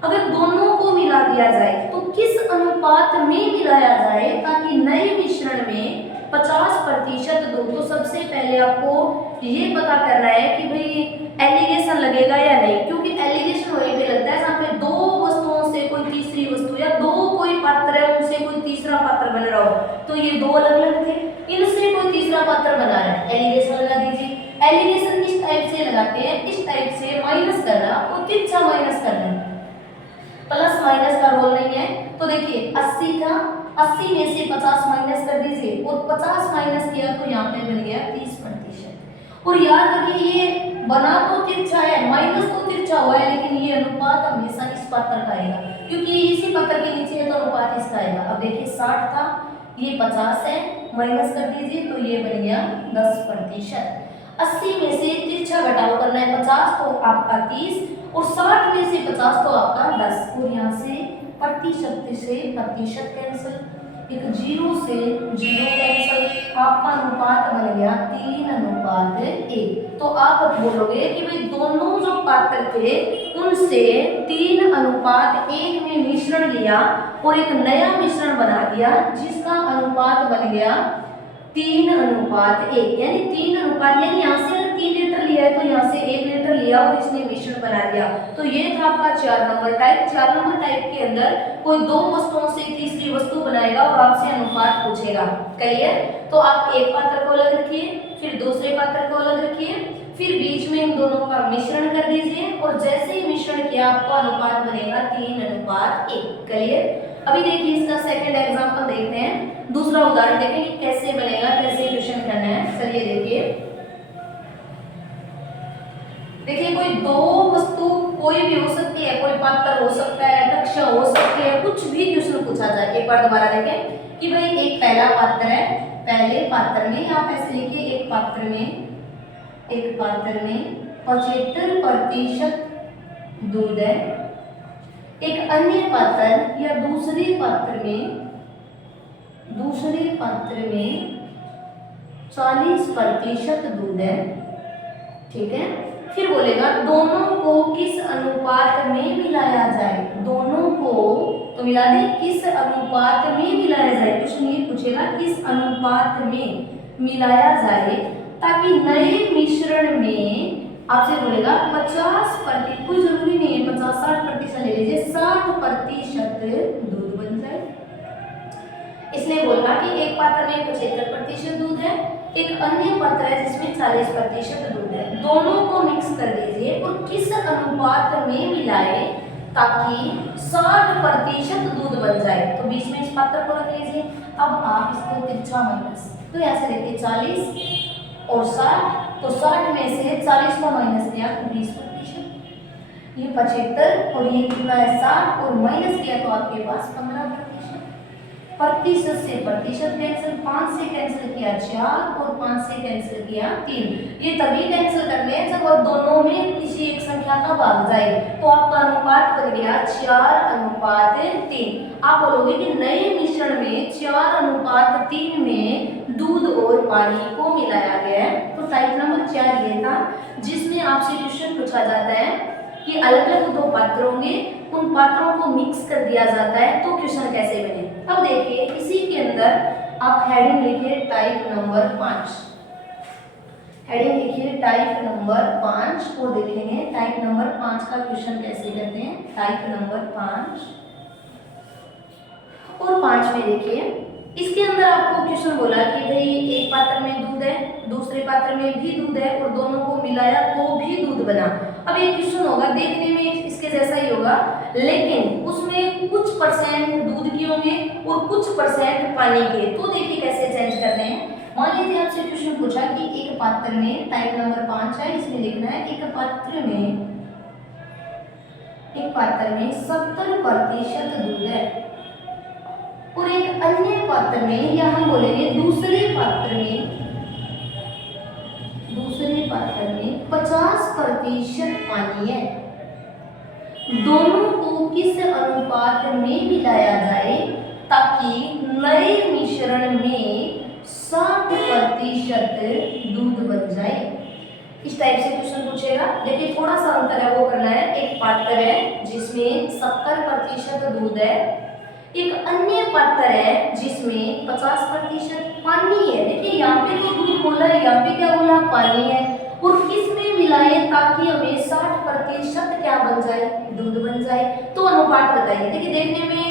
अगर दोनों को मिला दिया जाए तो किस अनुपात में मिलाया जाए ताकि नए मिश्रण में 50% दूध। तो सबसे पहले आपको ये पता करना है कि भाई एलिगेशन लगेगा या नहीं, क्योंकि एलिगेशन वहीं पे लगता है जहाँ पे दो वस्तुओं से कोई तीसरी वस्तु या दो कोई पात्र है उनसे कोई तीसरा पात्र बन रहा हो। तो ये दो अलग अलग थे, इनसे कोई तीसरा पात्र बना है, एलिगेशन लगा दीजिए। एलिगेशन इस टाइप से लगाते हैं, इस टाइप से माइनस करना और तिरछा माइनस करना, प्लस माइनस का रोल नहीं है। तो देखिए 80 था, 80 में से 50 माइनस कर दीजिए और 50 माइनस किया तो यहाँ पे बन गया 30%। और याद रखिए ये बना तो तिरछा है, माइनस तो तिरछा हुआ है, लेकिन ये अनुपात हमेशा इस पात्र का आएगा क्योंकि इसी पात्र के नीचे है तो अनुपात इसका आएगा। अब देखिए 60 था, ये 50 है, माइनस कर दीजिए तो ये बन गया 10%। 80 में से तिरछा घटाव करना है 50 तो आपका 30 और 60 में से 50 तो आपका 10 और यहाँ से प्रतिशत कैंसिल, एक जीरो से जीरो कैंसिल, आपका अनुपात बन गया 3:1। तो आप बोलोगे कि भाई दोनों जो पात्र थे उनसे 3:1 में मिश्रण लिया और एक नया मिश्रण बना दिया जिसका अनुपात बन गया 3:1, यानी 3:1 यानी यहाँ से अगर 3 लीटर लिया है तो यहाँ से 1 लीटर लिया और इसने मिश्रण बना दिया। तो ये था आपका 4 नंबर टाइप। 4 नंबर टाइप के अंदर कोई दो वस्तुओं से तीसरी वस्तु बनाएगा और आपसे अनुपात पूछेगा। क्लियर? तो आप एक पात्र को अलग रखिए, फिर दूसरे पात्र को अलग रखिए, फिर बीच में इन दोनों का मिश्रण कर दीजिए और जैसे ही मिश्रण किया आपका अनुपात बनेगा 3:1। क्लियर? अभी देखिए इसका सेकंड एग्जांपल देखते हैं, दूसरा उदाहरण देखें कि कैसे बनेगा, कैसे क्वेश्चन करना है। चलिए देखिए कोई दो वस्तु कोई भी हो सकती है, कोई पात्र हो सकता है, कक्षा हो सकती है, कुछ भी क्वेश्चन पूछा जाए। एक बार दोबारा देखें कि भाई एक पहला पात्र है, पहले पात्र में आप ऐसे लिखिए एक पात्र में 75% दूध है, एक अन्य पात्र या दूसरे पात्र में 40% दूध है। ठीक है, फिर बोलेगा दोनों को किस अनुपात में मिलाया जाए, दोनों को तो मिला दे, किस अनुपात में मिलाया जाए। क्वेश्चन ये पूछेगा किस अनुपात में मिलाया जाए ताकि नए मिश्रण में आपसे बोलेगा 50%, कोई जरूरी नहीं है 50-60% ले लीजिए, 60% दूध बन जाए। इसने बोला कि एक पात्र में 75% दूध है, एक अन्य पात्र है जिसमें 40% दूध है, दोनों को मिक्स कर दीजिए और किस अनुपात में मिलाए ताकि 60% दूध बन जाए। तो बीच में इस पात्र को रख लीजिए। अब आप इसको तिरछा माइनस, तो ऐसे देखिए 40 और 60, तो 60 में से 40 को माइनस किया तो 20%, ये 75 और ये कितना है 60 और माइनस किया तो आपके पास 15%। प्रतिशत से प्रतिशत कैंसिल, 5 से कैंसिल किया 4 और 5 से कैंसिल किया 3। ये तभी कैंसिल करने हैं जब दोनों में किसी एक संख्या का भाग जाए। तो आपका अनुपात बन गया 4:3। आप बोलोगे कि नए मिश्रण में 4:3 में दूध और पानी को मिलाया गया है। तो टाइप नंबर 4 ये था जिसमें आपसे क्वेश्चन पूछा जाता है कि अलग अलग दो पात्र होंगे, उन पात्रों को मिक्स कर दिया जाता है तो क्वेश्चन कैसे बने। अब देखिए इसी के अंदर आप हेडिंग लिखिए टाइप नंबर 5, हेडिंग लिखिए टाइप नंबर 5 और देखेंगे टाइप नंबर 5 का क्वेश्चन कैसे करते हैं। टाइप नंबर 5 और 5 में देखिए इसके अंदर आपको क्वेश्चन बोला कि भाई एक पात्र में दूध है, दूसरे पात्र में भी दूध है और दोनों को मिलाया तो भी दूध बना। अब एक क्वेश्चन होगा देखने में इसके जैसा ही होगा, लेकिन उसमें कुछ % दूध के होंगे और कुछ % पानी के। तो देखिए कैसे चेंज करने हैं। मान लीजिए आपसे क्वेश्चन पूछा कि एक पात्र में, टाइप नंबर 5 है, इसमें लिखना है एक पात्र में 70% दूध है और एक अन्य पात्र में या हम बोलेंगे दूसरे पात्र में 50% पानी है। दोनों को किस अनुपात में मिलाया जाए ताकि नए मिश्रण में 60% दूध बन जाए। इस टाइप से क्वेश्चन पूछेगा। लेकिन थोड़ा सा अंतर है, वो करना है। एक पात्र है जिसमें 70% दूध है, एक अन्य पात्र है जिसमें 50% पानी है। देखिए यहाँ पे तो दूध बोला है, यहाँ पे क्या बोला, पानी है। और किसमें मिलाएं ताकि हमें 60% क्या बन जाए, दूध बन जाए। तो अनुपात बताइए। देखिए देखने में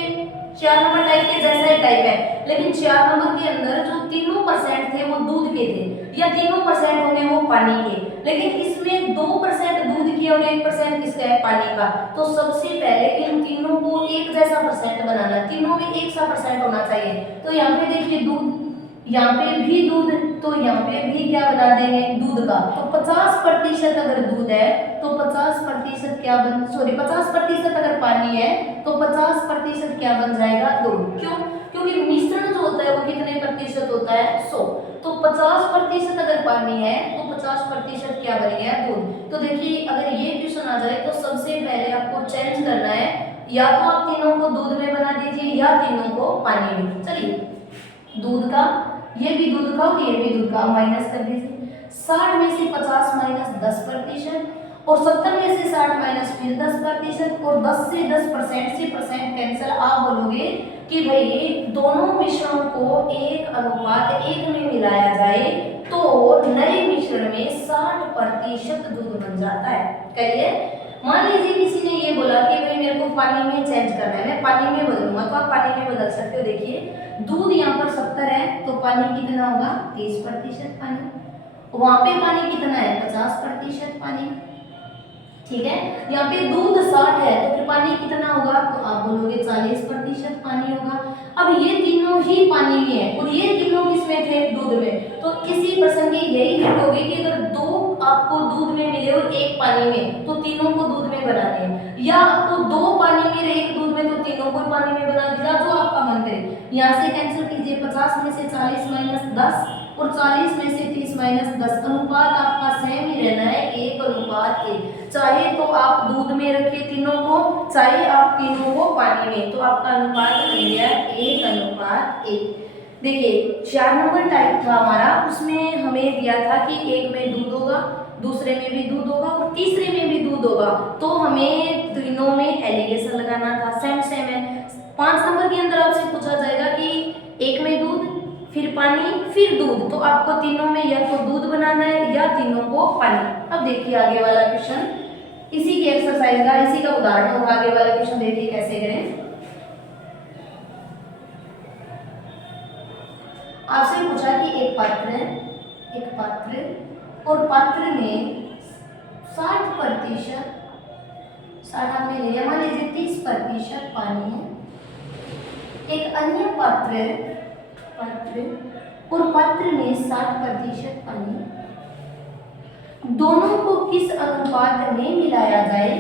4 नंबर टाइप के जैसा ही टाइप है, लेकिन 4 नंबर के अंदर जो 3% थे वो दूध के थे, या 3% होंगे वो पानी के। लेकिन इसमें 2% दूध की और 1% किसका है, पानी का। तो सबसे पहले इन तीनों को एक जैसा परसेंट बनाना, तीनों में एक सा परसेंट होना चाहिए। तो यहाँ पे देखिए दूध, यहाँ पे भी दूध, तो यहाँ पे भी क्या बना देंगे, दूध का। तो 50% अगर दूध है तो 50% क्या बन, सॉरी 50% अगर पानी है तो 50% क्या बन जाएगा, दूध। क्यों? क्योंकि मिश्रण जो होता है वो कितने प्रतिशत होता है, 100। तो 50% अगर पानी है तो 50% क्या बन गया, दूध। तो देखिए अगर ये क्वेश्चन आ जाए तो सबसे पहले आपको चेंज करना है, या तो आप तीनों को दूध में बना दीजिए या तीनों को पानी में। चलिए दूध का, ये भी दूध का और ये भी दूध का, माइनस कर दीजिए। 60 में से 50 माइनस 10%, और 70 में से 60 माइनस फिर 10%, और 10 से 10% से परसेंट कैंसिल। आप बोलोगे कि भाई दोनों मिश्रणों को 1:1 में मिलाया जाए तो नए मिश्रण में 60% दूध बन जाता है। कहिए मान लीजिए किसी ने ये बोला कि भाई मेरे को पानी में चेंज करना है, मैं पानी में बदलूंगा, तो आप पानी में बदल सकते हो। देखिए दूध यहाँ पर 70 है तो पानी कितना होगा, 30% पानी। वहां पे पानी कितना है, 50% पानी। ठीक है, यहाँ पे दूध 60 है तो फिर पानी कितना होगा, तो आप बोलोगे 40% पानी होगा। अब ये तीनों ही पानी में है और ये तीनों किसमें थे, दूध में। तो इसी प्रसंग की यही हिंट होगी कि अगर 2 आपको दूध में मिले और 1 पानी में, तो तीनों को दूध में बनाने हैं, या आपको 2 पानी में और 1 दूध में, तो तीनों को पानी में बना दिया, जो आपका मन करे। यहाँ से कैंसिल कीजिए, 50 में से 40 माइनस 10 और 40 में से 30 माइनस 10। अनुपात आपका सेम ही रहना है, 1:1। चाहे तो आप दूध में रखिए तीनों को, चाहे आप तीनों को पानी में, तो आपका अनुपात बन गया 1:1। देखिए 4 नंबर टाइप था हमारा, उसमें हमें दिया था कि एक में दूध होगा, दूसरे में भी दूध होगा और तीसरे में भी दूध होगा, तो हमें तीनों में एलिगेशन लगाना था। सेम सेम है। 5 नंबर के अंदर आपसे पूछा जाएगा कि एक में दूध, फिर पानी, फिर दूध, तो आपको तीनों में या तो दूध बनाना है या तीनों को पानी। अब देखिए आगे वाला क्वेश्चन, इसी की एक्सरसाइज का, इसी का उदाहरण होगा। आगे वाला क्वेश्चन देखिए कैसे करें। आपसे पूछा कि एक पात्र है, एक पात्र, और पात्र में 60% आपने लिया, मान लीजिए 30% पानी है। एक अन्य पात्र और पात्र में 60% पानी, दोनों को किस अनुपात में मिलाया जाए।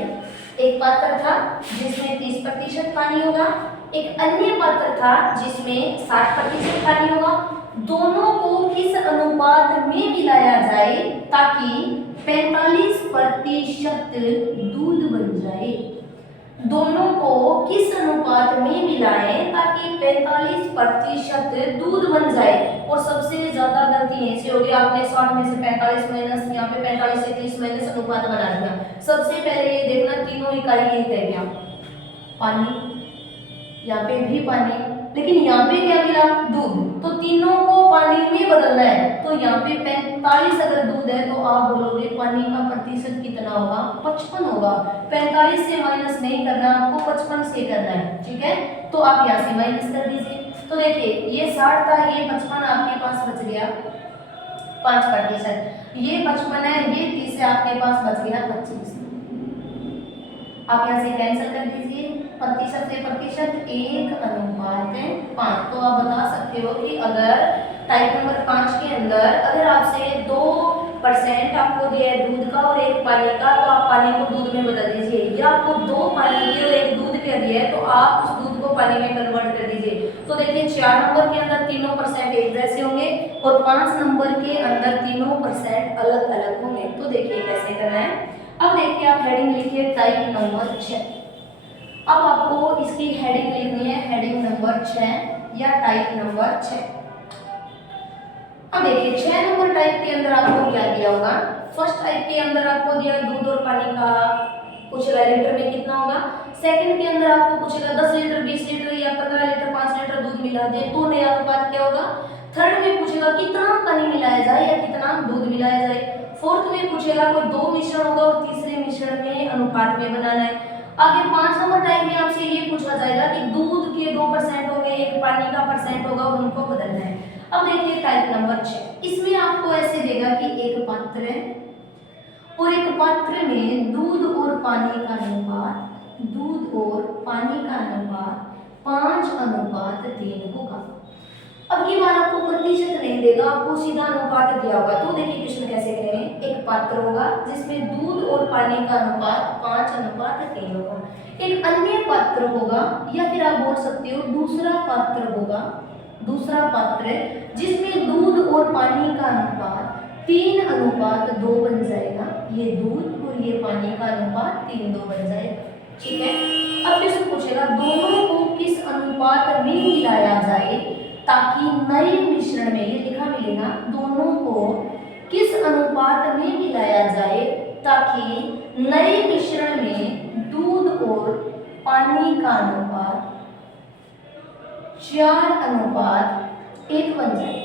एक पात्र था जिसमें 30% पानी होगा, एक अन्य पात्र था जिसमें 60% पानी होगा। दोनों को किस अनुपात में मिलाया जाए ताकि 45% दूध बन जाए। दोनों को किस अनुपात में मिलाएं ताकि 45% दूध बन जाए। और सबसे ज्यादा गलती यहीं से होगी, आपने 60 में से 45 माइनस, यहाँ पे 45 से 30 माइनस अनुपात बना दिया। सबसे पहले ये देखना तीनों इकाई एक है क्या, पानी, यहाँ पे भी पानी, लेकिन यहाँ पे क्या मिला, दूध। तो तीनों को पानी में बदलना है, तो यहाँ पे 45 अगर दूध है तो आप बोलोगे पानी का प्रतिशत कितना होगा, 55 होगा। 45 से माइनस नहीं करना, आपको 55 से करना है। ठीक है, तो आप यहाँ से माइनस कर दीजिए। तो देखिए ये 60 था, ये 55 आपके पास बच गया 5%, ये 55 है, ये 30 है, आपके पास बच गया 25। आप यहाँ से कैंसिल कर दीजिए, प्रतिशत से प्रतिशत 1:5। तो आप बता सकते हो कि अगर टाइप नंबर 5 के अंदर अगर आपसे 2% आपको दिया है दूध का और 1 पानी का, तो आप पानी को दूध में बदल दीजिए, या आपको 2 पानी के और 1 दूध का दिया है तो आप उस दूध को पानी में कन्वर्ट कर दीजिए। तो देखिए 4 नंबर के अंदर तीनों % एक जैसे होंगे और 5 नंबर के अंदर तीनों % अलग अलग होंगे। तो देखिए कैसे करना है। अब देखिए आप हेडिंग लिखिए टाइप नंबर 6। अब आपको इसकी हेडिंग लिखनी है हेडिंग नंबर 6 या टाइप नंबर 6। अब देखिए 6 नंबर टाइप के अंदर आपको क्या दिया होगा। फर्स्ट टाइप के अंदर आपको दिया दूध और पानी का पूछेगा लीटर में कितना होगा। सेकंड के अंदर आपको पूछेगा 10 लीटर 20 लीटर या 15 लीटर 5 लीटर दूध मिला दे तो नया अनुपात क्या होगा। थर्ड में पूछेगा कितना पानी मिलाया जाए या कितना दूध मिलाया जाए। फोर्थ में पूछेगा कोई दो मिश्रण होगा और तीसरे मिश्रण में अनुपात में बनाना है। आगे 5 नंबर टाइप में आपसे ये पूछा जाएगा कि दूध के 2% होंगे, एक पानी का परसेंट होगा और उनको बदलना है। अब देखिए टाइप नंबर 6, इसमें आपको ऐसे देगा कि एक पात्र है और एक पात्र में दूध और पानी का अनुपात 5:3 होगा। अब की बार आपको प्रतिशत नहीं देगा, आपको सीधा अनुपात दिया होगा। तो देखिए क्वेश्चन कैसे करेंगे। एक पात्र होगा जिसमें दूध और पानी का अनुपात 5:3 होगा। एक अन्य पात्र होगा या फिर आप बोल सकते हो दूसरा पात्र होगा, दूसरा पात्र जिसमें दूध और पानी का अनुपात 3:2 बन जाएगा। ये दूध और ये पानी का अनुपात 3:2 बन जाएगा। ठीक है। अब क्वेश्चन पूछेगा दोनों को किस अनुपात में मिलाया जाए ताकि नए मिश्रण में, ये लिखा मिलेगा, दोनों को किस अनुपात में मिलाया जाए ताकि नए मिश्रण में दूध और पानी का अनुपात 4:1 बन जाए।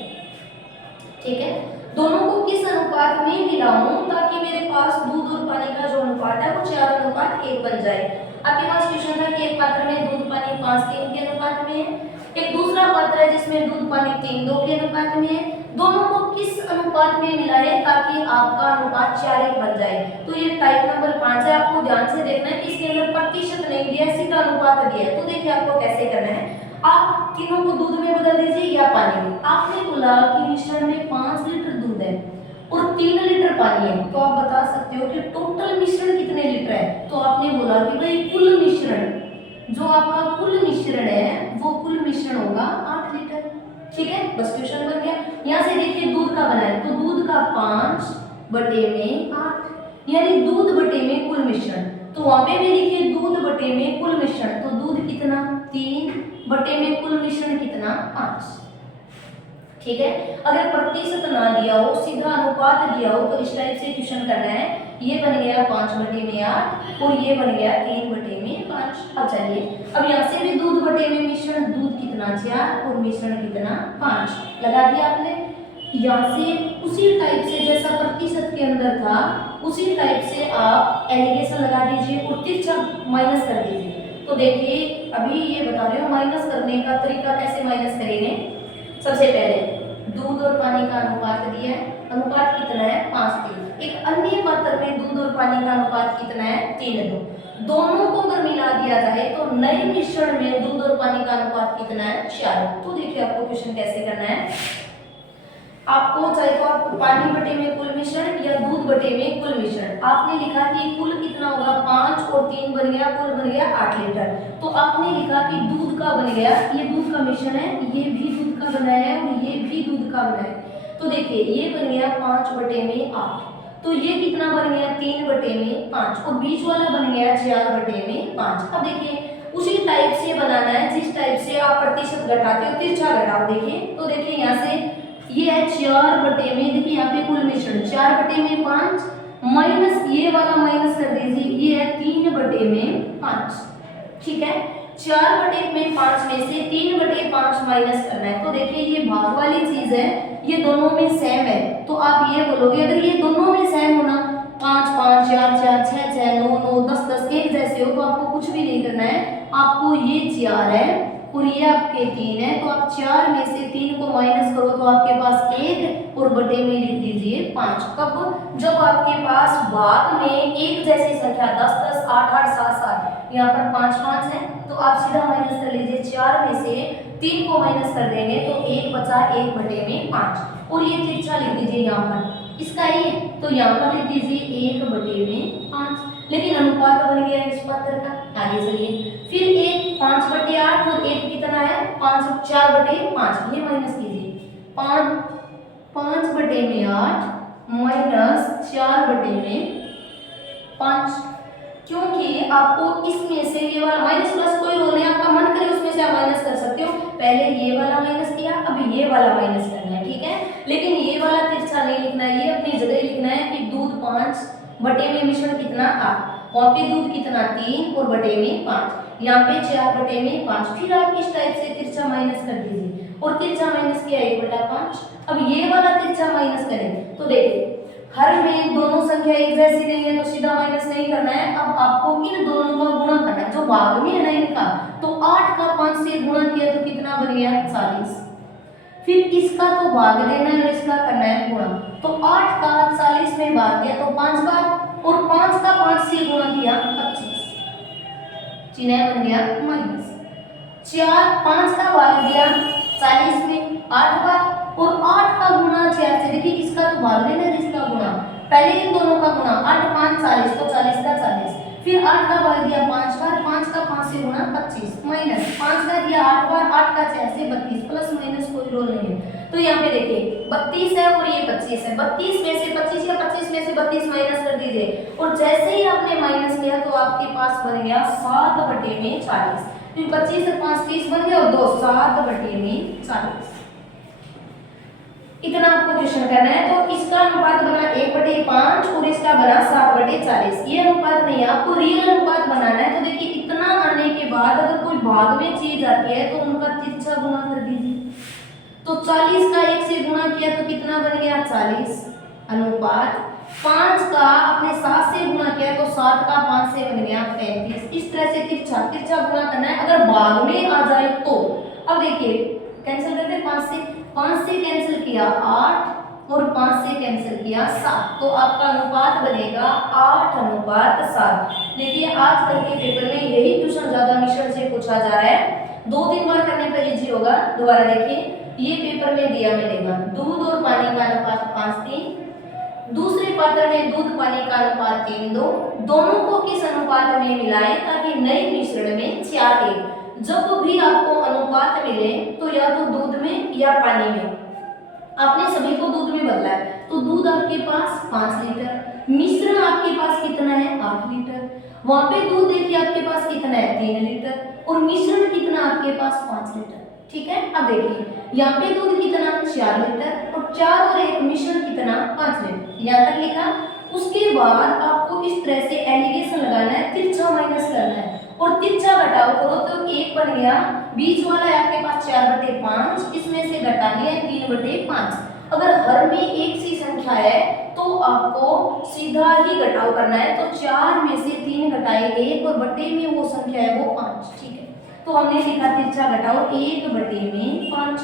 ठीक है। दोनों को किस अनुपात में मिलाऊं ताकि मेरे पास दूध और पानी का जो अनुपात है वो 4:1 बन जाए। आपके पास क्वेश्चन था कि एक पात्र में दूध पानी 5:3 के अनुपात में है, एक दूसरा पात्र है जिसमें दूध पानी 3:2 के अनुपात में है। दोनों को किस अनुपात में मिलाएं ताकि आपका अनुपात 4:1 बन जाए। तो ये टाइप नंबर 5 है। आपको ध्यान से देखना है कि इसके अंदर प्रतिशत नहीं दिया है, सीधा अनुपात दिया है। तो देखिए आपको कैसे करना है। आप तीनों को दूध में बदल दीजिए या पानी में। आपने बोला कि मिश्रण में 5 लीटर दूध है और 3 लीटर पानी है, तो आप बता सकते हो कि टोटल मिश्रण कितने लीटर है। तो आपने बोला कि भाई कुल मिश्रण, जो आपका कुल मिश्रण है वो कुल मिश्रण होगा 8 लीटर। ठीक है, बस क्वेश्चन बन गया। यहाँ से देखिए दूध का बना है तो दूध का 5/8 यानी दूध बटे में कुल मिश्रण। तो वहां पे भी लिखिए दूध बटे में कुल मिश्रण, तो दूध कितना 3 बटे में कुल मिश्रण कितना 5। ठीक है। अगर प्रतिशत ना दिया हो, सीधा अनुपात दिया हो, तो इस टाइप से क्वेश्चन करना है। ये बन गया 5/8 और ये बन गया 3/5। अब चलिए, अब यहाँ से भी दूध बटे में मिश्रण, दूध कितना 4 और मिश्रण कितना 5 लगा दिया आपने। यहाँ से उसी टाइप से जैसा प्रतिशत के अंदर था उसी टाइप से आप एलिगेशन लगा दीजिए और तिरछा माइनस कर दीजिए। तो देखिए अभी ये बता रहे हो माइनस करने का तरीका कैसे माइनस करेंगे। सबसे पहले दूध और पानी का अनुपात दिया है, अनुपात कितना है 5:3। एक अन्य पात्र में दूध और पानी का अनुपात कितना है 3:2। दोनों को अगर मिला दिया जाए तो नए मिश्रण में दूध और पानी का अनुपात कितना है 4। तो देखिए आपको क्वेश्चन कैसे करना है। आपको चाहे तो आप पानी बटे में कुल मिश्रण या दूध बटे में कुल मिश्रण, आपने लिखा कि कुल कितना होगा 5 और 3 बन गया, कुल बन गया 8 लीटर। तो आपने लिखा कि दूध का बन गया, ये दूध का मिश्रण है, ये भी दूध का बना है और ये भी दूध का बना है। तो देखिए ये बन गया 5/8, तो ये कितना बन गया 3/5 और बीच वाला बन गया 4/5। अब देखिए उसी टाइप से बनाना है जिस टाइप से आप प्रतिशत घटाते हो, तिरछा घटाओ। देखिए तो देखिए यहाँ से ये है 4/, देखिए यहाँ पे कुल मिश्रण 4/5 माइनस ये वाला माइनस कर दीजिए, ये है 3/5। ठीक है, 4/5 में से 3/5 माइनस करना है। तो देखिए ये भाग वाली चीज है, ये दोनों में सेम है। तो आप ये बोलोगे अगर ये दोनों में सेम होना 5 5 4 4 6 6 9 9 10 10 एक जैसे हो तो आपको कुछ भी नहीं करना है। आपको ये 4 है और ये आपके 3 है, तो आप 4 में से 3 को माइनस करो तो आपके पास 1 और बटे में लिख दीजिए 5। कब? जब आपके पास भाग में एक जैसी संख्या 10 10 8 8 7 7 यहाँ पर 5 5 है, तो आप सीधा माइनस कर लीजिए। 4 में से 3 को माइनस कर देंगे तो 1 बचा 1/5 और ये तिरछा लिख दीजिए यहाँ पर, इसका ये तो यहाँ पर लिख दीजिए 1/5। लेकिन अनुपात बन गया इस पात्र का। आगे चलिए, फिर 1 5/8 और 1 कितना है 5 4/5, ये माइनस कीजिए। 5/8 माइनस 4/5, क्योंकि आपको इसमें से ये वाला माइनस प्लस कोई रोल नहीं, आपका मन करे उसमें से आप माइनस कर सकते हो। पहले ये वाला माइनस किया, अब ये वाला माइनस करना है। ठीक है, लेकिन ये वाला तिरछा नहीं लिखना है, ये अपनी जगह लिखना है कि दूध 5 बटे में मिश्रण कितना 8, वहाँ पे दूध कितना 3 और बटे में 5, यहाँ पे 4 बटे में 5। फिर आप इस टाइप से तिरछा माइनस कर दीजिए और तिरछा माइनस किया 1/5। अब ये वाला तिरछा माइनस करें तो देखिए हर में दोनों संख्या एक जैसी नहीं है तो सीधा माइनस नहीं करना है, अब आपको इन दोनों का गुणा करना है। जो भाग में है ना इनका, तो 8 का 5 से गुणा किया तो कितना बन गया 40। फिर इसका तो भाग देना है और इसका करना है गुणा, तो 8 का 40 में भाग दिया तो 5 बार और 5 का 5 से गुणा किया 25, चिन्ह बन गया माइनस। 5 का भाग दिया 40 में 8 बार और 8 का गुणा 4 से, देखिए इसका तो भाग देना है इसका गुणा, पहले इन दोनों का गुणा 8 5 40 तो 40 का 40, फिर 8 का भाग दिया 5 बार, 5 का 5 से गुणा 25 माइनस 5 का दिया 8 बार, 8 का 4 से 32, प्लस माइनस कोई रोल नहीं है। तो यहाँ पे देखिए 32 है और ये 25 है, 32 में से 25 या 25 में से 32 माइनस कर दीजिए और जैसे ही आपने माइनस किया तो आपके पास बन गया 7 बटे में 40। फिर 25 और 5 30 बन गया और 2 7 बटे में 40। इतना आपको क्वेश्चन करना है। तो इसका अनुपात बना 1/5 और इसका बना 7/40। ये अनुपात नहीं है, आपको रियल अनुपात बनाना है। तो देखिए इतना आने के बाद अगर कोई भाग में चीज आती है तो उनका तिरछा गुणा कर दीजिए। तो 40 का 1 से गुणा किया तो कितना बन गया 40 अनुपात 5 का आपने 7 से गुणा किया तो 7 का 5 से बन गया 35। इस तरह से तिरछा गुणा करना है अगर भाग में आ जाए तो। अब देखिए कैंसिल करते हैं 5 से कैंसिल किया 8 और 5 से कैंसिल किया 7, तो आपका अनुपात बनेगा 8:7। देखिए आजकल के पेपर में यही क्वेश्चन ज्यादा मिश्रण से पूछा जा रहा है, 2-3 बार करने पर इजी होगा। दोबारा देखिए ये पेपर में दिया मिलेगा दूध और पानी का अनुपात 5:3, दूसरे पात्र में दूध पानी का अनुपात 3:2, दोनों को किस अनुपात में मिलाएं ताकि नए मिश्रण में 4:1। जब भी आपको अनुपात मिले तो या तो दूध में या पानी में, आपने सभी को दूध में बदला है तो दूध आपके पास 5 लीटर, मिश्रण आपके पास कितना है 8 लीटर, वहां पे दूध देखिए आपके पास कितना है 3 लीटर और मिश्रण कितना आपके पास 5 लीटर। ठीक है, अब देखिए यहाँ पे दूध कितना 4 लीटर और 4 और 1 मिश्रण कितना 5 लीटर, यहाँ तक लिखा। उसके बाद आपको इस तरह से एलिगेशन लगाना है, तिरछा माइनस करना है और तिरछा घटाओ करो तो 1 बन गया, बीच वाला है आपके पास 4/5, इसमें से घटाने है 3/5। अगर हर में एक सी संख्या है तो आपको सीधा ही घटाव करना है, तो 4 में से 3 घटाए 1 और बटे में वो संख्या है वो 5। ठीक है, तो हमने लिखा तिरछा घटाओ 1/5।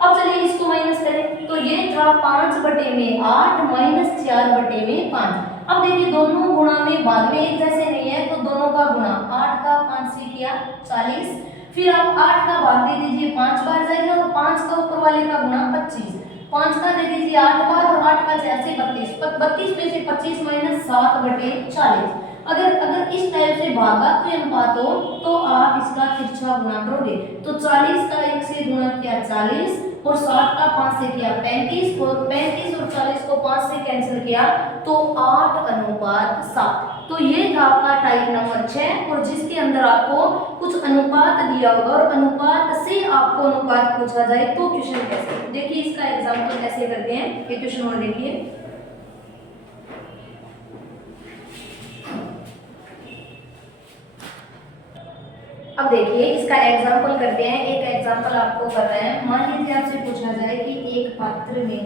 अब चलिए इसको माइनस करें, तो ये था 5/8 माइनस 4/5। अब देखिए दोनों गुणा में भाग में एक जैसे नहीं है तो दोनों का गुणा 8 का 5 से किया 40, फिर आप 8 का भाग दे दीजिए 5 बार जाएगा और 5 का ऊपर वाले का गुणा 25, 5 का दे दीजिए 8 बार और 8 का 4 से 32 में से 25 माइनस 7/40। अगर इस टाइप से भागा कोई अनुपात हो तो आप इसका तिरछा गुणा करोगे, तो 40 का 1 से गुणा किया 40 और 7 का 5 से किया 35 और 35 और 40 को 5 से कैंसिल किया तो 8:7। तो ये था आपका टाइप नंबर 6 और जिसके अंदर आपको कुछ अनुपात दिया होगा और अनुपात से आपको अनुपात पूछा जाए तो क्वेश्चन कैसे। देखिए इसका एग्जाम्पल कैसे करते हैं, ये क्वेश्चन और देखिए। अब देखिए इसका एग्जाम्पल करते हैं। एक एग्जाम्पल आपको कर रहे हैं, मान लीजिए आपसे पूछा जाए कि एक पात्र में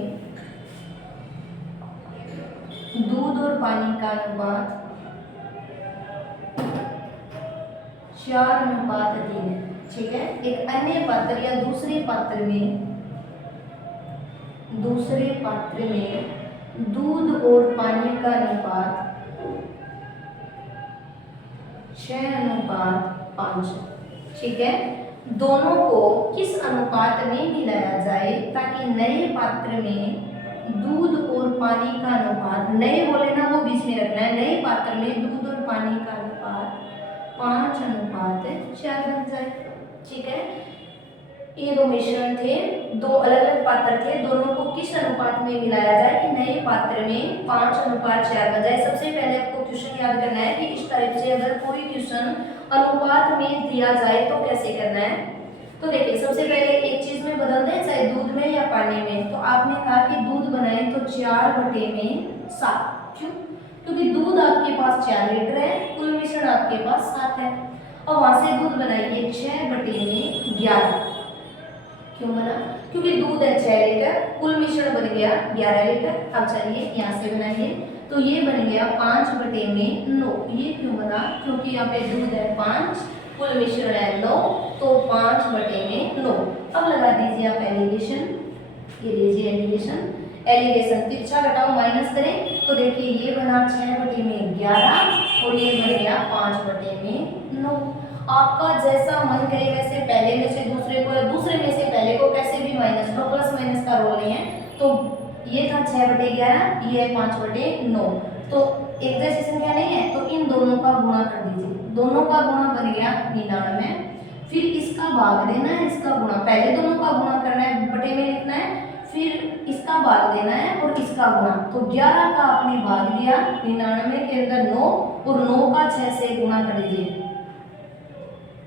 दूध और पानी का अनुपात 4:3 है। ठीक है, एक अन्य पात्र या दूसरे पात्र में दूध और पानी का अनुपात 6:5। ठीक है, दोनों को किस अनुपात में मिलाया जाए ताकि नए पात्र में दूध और पानी का अनुपात, नए बोले ना वो बीच में रखना है, नए पात्र में दूध और पानी का अनुपात 5:4 बन जाए। ठीक है, ये दो मिश्रण थे, दो अलग अलग पात्र थे, दोनों को किस अनुपात में मिलाया जाए कि नए पात्र में 5:4 बन जाए। सबसे पहले आपको क्वेश्चन याद करना है कि इस टाइप से अगर कोई क्वेश्चन अनुपात में दिया जाए तो कैसे करना है। तो देखिए सबसे पहले एक चीज में बदल दें, चाहे दूध में या पानी में, तो आपने कहा कि दूध बनाए तो 4/7। क्यों? क्योंकि दूध आपके पास 4 लीटर है, कुल मिश्रण आपके पास 7 है, और वहां से दूध बनाइए 6/11। क्यों बना? क्योंकि दूध है 6 लीटर, कुल मिश्रण बन गया 11 लीटर। अब चलिए यहाँ से बनाइए, तो ये बन गया 5/9। ये क्यों बना? क्योंकि यहाँ पे दूध है 5, कुल मिश्रण है 9, तो 5/9। अब लगा दीजिए आप एलिगेशन, ये लीजिए एलिगेशन। एलिगेशन तिरछा घटाओ माइनस करें तो देखिए ये बना 6/11 और ये बन गया 5/9। आपका जैसा मन करे वैसे पहले में से दूसरे को या दूसरे में से पहले को कैसे भी माइनस करो, प्लस माइनस का रोल नहीं है। तो ये था 6/11, ये है 5/9, तो एक जैसी संख्या नहीं है, तो इन दोनों का गुणा कर दीजिए। दोनों का गुणा बन गया 99, फिर इसका भाग देना है, इसका गुणा, पहले दोनों का गुणा करना है, बटे में लिखना है, फिर इसका भाग देना है और इसका गुणा। तो 11 का आपने भाग दिया 99 के अंदर 9, और 9 का 6 से गुणा कर दीजिए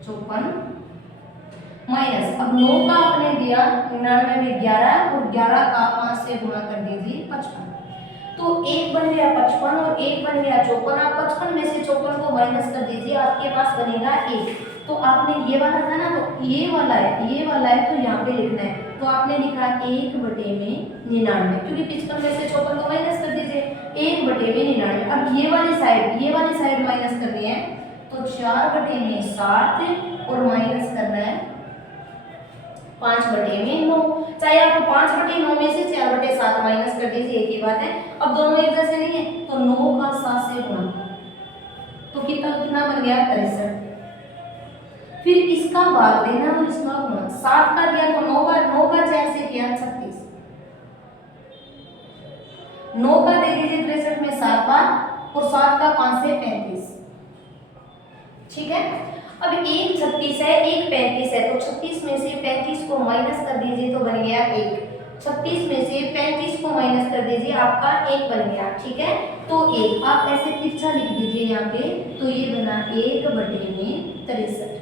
54 माइनस, अब 9 का आपने दिया 99 में 11, और 11 का 5 से गुणा कर दीजिए 55। तो एक बन गया 55 और एक बन गया 54। आप 55 में से 54 को माइनस कर दीजिए, आपके पास बनेगा 1। तो आपने ये वाला था ना, तो ये वाला है, ये वाला है, तो यहाँ पे लिखना है, तो आपने लिखा 1/99, क्योंकि 55 में से 54 को माइनस कर दीजिए, 1/99। अब ये वाली साइड माइनस करनी है, तो 4/7 और माइनस करना है 5/9। चाहे आप 5/9 में से 4/7 माइनस कर दीजिए, एक ही बात है। अब दोनों एक जैसे नहीं है, तो 9 का 7 से गुणा, तो कितना बन गया 63। फिर इसका भाग देना और इसका गुणा, 7 का दिया तो 9 का 4 से किया 36, 9 का दे दीजिए 63 में 7 बार, और 7 का 5 से 35। ठीक है, अब एक 36 है, एक 35 है, तो 36 में से 35 को माइनस कर दीजिए तो बन गया 1। 36 में से 35 को माइनस कर दीजिए, आपका 1 बन गया। ठीक है, तो 1 आप ऐसे तिरछा लिख दीजिए यहाँ पे, तो ये बना 1/63।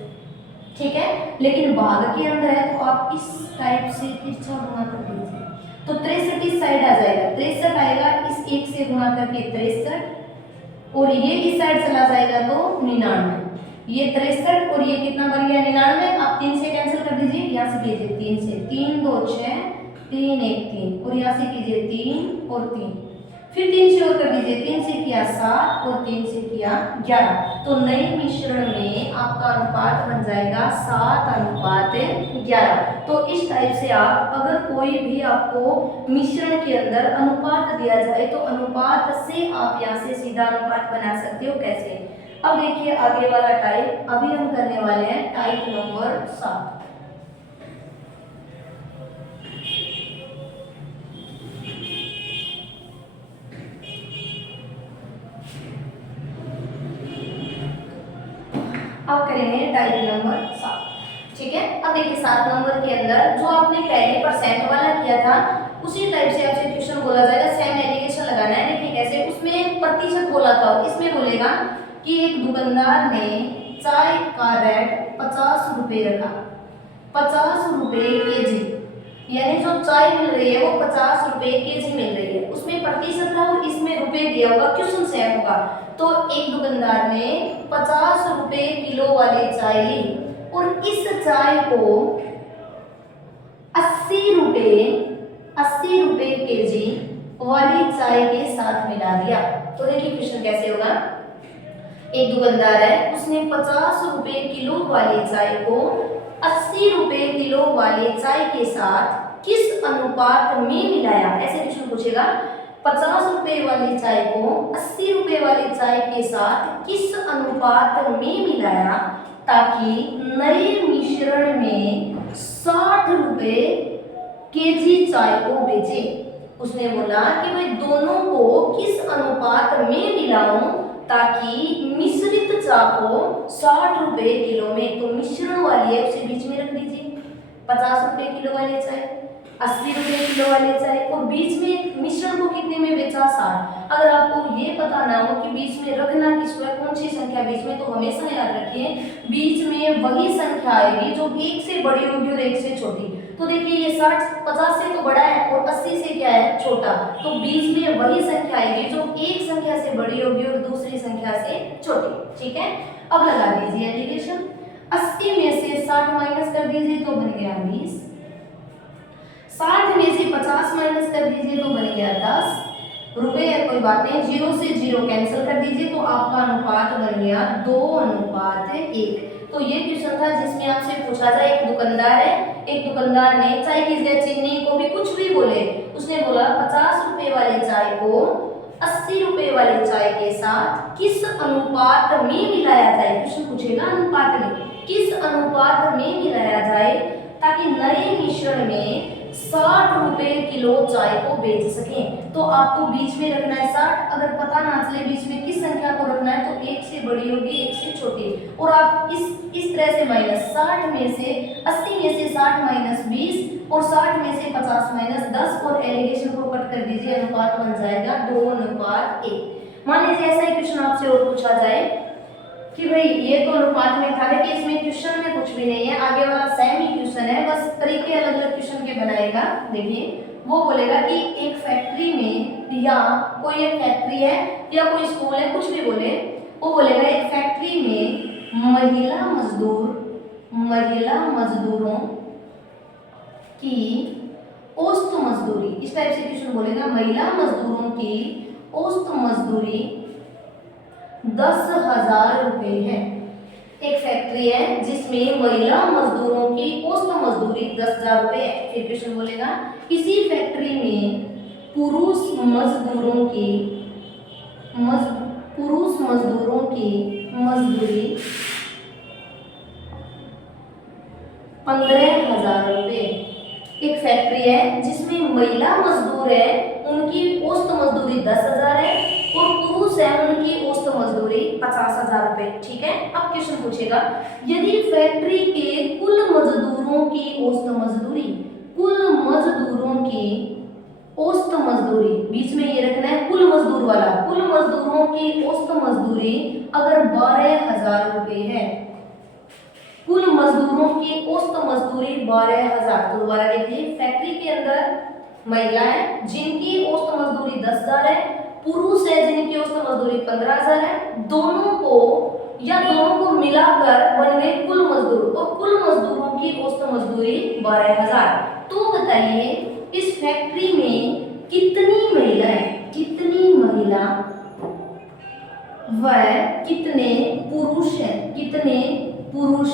ठीक है, लेकिन भाग के अंदर है तो आप इस टाइप से तिरछा गुणा कर दीजिए, तो 63 इस साइड आ जाएगा, 63 आएगा, इस 1 से गुणा करके 63, और ये इस साइड चला जाएगा तो 99। ये 63 और ये कितना बन गया 99। आप 3 से कैंसिल कर दीजिए, यहाँ से कीजिए 3 से, 3 2 6, 3 1 3, और यहाँ से कीजिए 3 और 3, फिर 3 से और कर दीजिए, 3 से किया 7 और 3 से किया 11। तो नए मिश्रण में आपका अनुपात बन जाएगा 7/11। तो इस टाइप से आप अगर कोई भी आपको मिश्रण के अंदर अनुपात दिया जाए तो अनुपात से आप यहाँ से सीधा अनुपात बना सकते हो। कैसे? अब देखिए आगे वाला टाइप, अभी हम करने वाले हैं टाइप नंबर 7। अब करेंगे टाइप नंबर 7। ठीक है, अब देखिए 7 नंबर के अंदर जो आपने पहले परसेंट वाला किया था उसी टाइप से आपसे क्वेश्चन बोला जाएगा, सेम एलिगेशन लगाना है। देखिए कैसे, उसमें प्रतिशत बोला था, इसमें बोलेगा कि एक दुकानदार ने चाय का रेट 50 रुपए रखा, 50 रुपए केजी, यानी जो चाय मिल रही है वो 50 रुपए केजी मिल रही है। उसमें प्रतिशत था और इसमें रुपए दिया होगा, क्वेश्चन सेम होगा। तो एक दुकानदार ने 50 रुपए किलो वाली चाय ली और इस चाय को 80 रुपए केजी वाली चाय के साथ मिला दिया। तो देखिए क्वेश्चन कैसे होगा। एक दुकानदार है, उसने 50 रुपए किलो वाली चाय को 80 रुपए किलो वाली चाय के साथ किस अनुपात में मिलाया। ऐसे क्वेश्चन पूछेगा, 50 रुपए वाली चाय को 80 रुपए वाली चाय के साथ किस अनुपात में मिलाया ताकि नए मिश्रण में 60 रुपए केजी चाय को बेचे। उसने बोला कि मैं दोनों को किस अनुपात में मिलाऊं ताकि मिश्रित चाय को 60 रुपए किलो में, तो मिश्रण वाली है उसे बीच में रख दीजिए, 50 रुपए किलो वाली चाय, 80 रुपए किलो वाली चाय, और बीच में मिश्रण को कितने में बेचा 60। अगर आपको ये पता ना हो कि बीच में रखना किसको है, कौन सी संख्या बीच में, तो हमेशा याद रखिए बीच में वही संख्या आएगी जो 1 से बड़ी होगी और 1 से छोटी। तो देखिए ये 60-50 से तो बड़ा है और 80 से क्या है छोटा, तो बीच में वही संख्या आएगी जो एक संख्या से बड़ी होगी और दूसरी संख्या से छोटी। ठीक है, अब लगा दीजिए एलिगेशन। 80 में से 60 माइनस कर दीजिए तो बन गया 20, 60 में से 50 माइनस कर दीजिए तो बन गया 10 रुपए। कोई बात नहीं, 0 से 0 कैंसिल कर दीजिए तो आपका अनुपात बन गया 2:1। तो ये क्वेश्चन था जिसमें आपसे पूछा था, एक दुकानदार है, एक दुकानदार ने चाय की जगह चीनी को भी कुछ भी बोले, उसने बोला 50 रुपए वाली चाय को 80 रुपए वाली चाय के साथ किस अनुपात में मिलाया जाए। क्वेश्चन पूछेगा अनुपात में, किस अनुपात में मिलाया जाए ताकि नए मिश्रण में 60 रुपए किलो चाय को बेच सकें। तो आपको बीच में रखना है 60, अगर पता ना चले बीच में किस संख्या को रखना है तो एक से बड़ी होगी एक से छोटी, और आप इस तरह से माइनस 60 में से 80 में से 60 माइनस 20 और 60 में से 50 माइनस 10 और एलिगेशन को कट कर दीजिए, अनुपात बन जाएगा 2:1। मान लीजिए ऐसा ही क्वेश्चन आपसे और पूछा जाए कि भाई ये तो अनुपात में था लेकिन इसमें क्वेश्चन में कुछ भी नहीं है, आगे वाला सेम ही क्वेश्चन है, बस तरीके अलग अलग क्वेश्चन के बनाएगा। देखिए वो बोलेगा कि एक फैक्ट्री में, या कोई एक फैक्ट्री है या कोई स्कूल है, कुछ भी बोले, वो बोलेगा एक फैक्ट्री में महिला मजदूरों की औसत मजदूरी, इस टाइप से क्वेश्चन बोलेगा, महिला मजदूरों की औसत मजदूरी 10,000 रुपए है। एक फैक्ट्री है जिसमें महिला मजदूरों की औसत मजदूरी 10,000 रुपए है। फिर क्वेश्चन बोलेगा इसी फैक्ट्री में पुरुष मजदूरों की मजदूरी 15,000 रुपए। एक फैक्ट्री है जिसमें महिला मजदूर है, उनकी औसत मजदूरी 10,000 है और पुरुष है, उनकी औसत मजदूरी 50,000 रुपए। ठीक है, अब क्वेश्चन पूछेगा यदि फैक्ट्री के कुल मजदूरों की औसत मजदूरी, बीच में ये रखना है कुल मजदूर वाला, कुल मजदूरों की औसत मजदूरी अगर 12,000 रुपए है, कुल मजदूरों की औसत मजदूरी 12,000। तो दोबारा देखिए, फैक्ट्री के अंदर महिला है जिनकी औसत मजदूरी 10,000 है, पुरुष है जिनकी औसत मजदूरी 15,000 है, दोनों को मिलाकर बन गए कुल मजदूर, और कुल मजदूरों की औसत मजदूरी 12,000। तो बताइए इस फैक्ट्री में कितनी महिला व कितने पुरुष।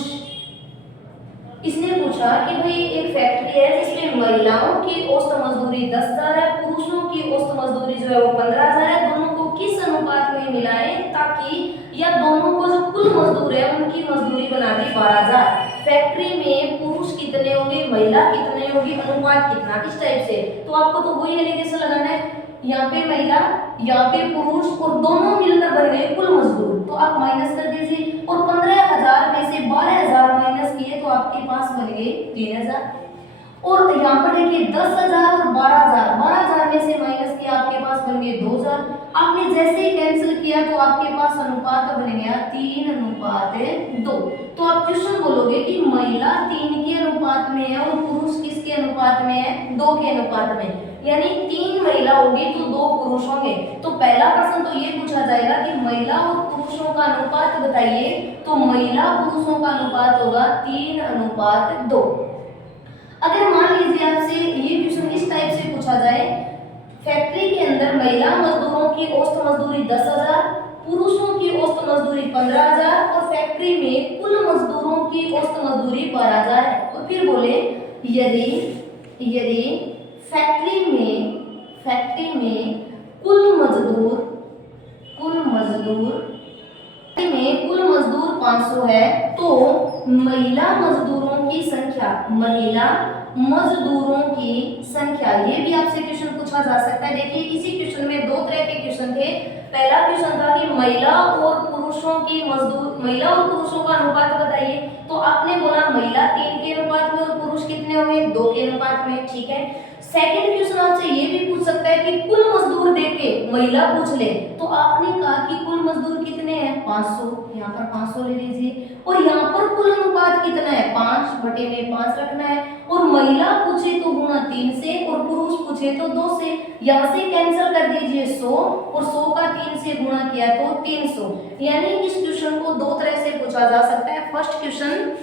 इसने पूछा कि भाई एक फैक्ट्री है जिसमें महिलाओं की औसत मजदूरी 10,000 है, पुरुषों की औसत मजदूरी जो है वो 15,000 है, दोनों को किस अनुपात में मिलाएं ताकि, या दोनों को जो कुल मजदूर है उनकी मजदूरी बना दी 12,000। फैक्ट्री में पुरुष कितने होंगे, महिला कितने होगी, अनुपात कितना, इस टाइप से। तो आपको तो वही एलिगेशन लगाना है, यहाँ पे महिला, यहाँ पे पुरुष और दोनों मिलकर बन गए कुल मजदूर, तो आप माइनस कर दीजिए, और 15,000 में से 12,000 माइनस किए तो आपके पास बन गए 3,000। और यहाँ पर देखिए 10,000 और 12,000 में से माइनस किया आपके पास बन गए 2,000। आपने जैसे ही कैंसिल किया तो आपके पास अनुपात बन गया 3:2। तो आप क्वेश्चन बोलोगे कि महिला 3 के अनुपात में है और पुरुष किसके अनुपात में है, 2 के अनुपात में, यानी 3 महिला होगी तो 2 पुरुष होंगे। तो पहला प्रश्न तो ये पूछा जाएगा कि महिला और पुरुषों का अनुपात बताइए, तो महिला पुरुषों का अनुपात होगा 3:2। अगर मान लीजिए आपसे ये क्वेश्चन इस टाइप से पूछा जाए, फैक्ट्री के अंदर महिला मजदूरों की औसत मजदूरी 10,000, पुरुषों की औसत मजदूरी 15,000 और फैक्ट्री में कुल मजदूरों की औसत मजदूरी 12,000 है। और फिर बोले यदि फैक्ट्री में कुल मजदूर 500 है तो महिला मजदूरों की संख्या, ये भी आपसे क्वेश्चन पूछा जा सकता है। देखिए इसी क्वेश्चन में 2 तरह के क्वेश्चन थे। पहला क्वेश्चन था कि महिला और पुरुषों का अनुपात बताइए, तो आपने बोला महिला 3 के अनुपात में और पुरुष कितने होंगे, 2 के अनुपात में। ठीक है, सेकंड क्वेश्चन आपसे ये भी पूछ सकता है कि कुल मजदूर देख के महिला पूछ ले, तो आपने कहा कि कुल मजदूर कितने हैं 500, यहाँ पर 500 ले लीजिए, और यहाँ पर कुल अनुपात कितना है 5/5 रखना है, और महिला पूछे तो गुणा 3 से, और पुरुष पूछे तो 2 से। यहाँ से कैंसिल कर दीजिए 100, और 100 का 3 से गुणा किया तो 300। यानी इस क्वेश्चन को दो तरह से पूछा जा सकता है। फर्स्ट क्वेश्चन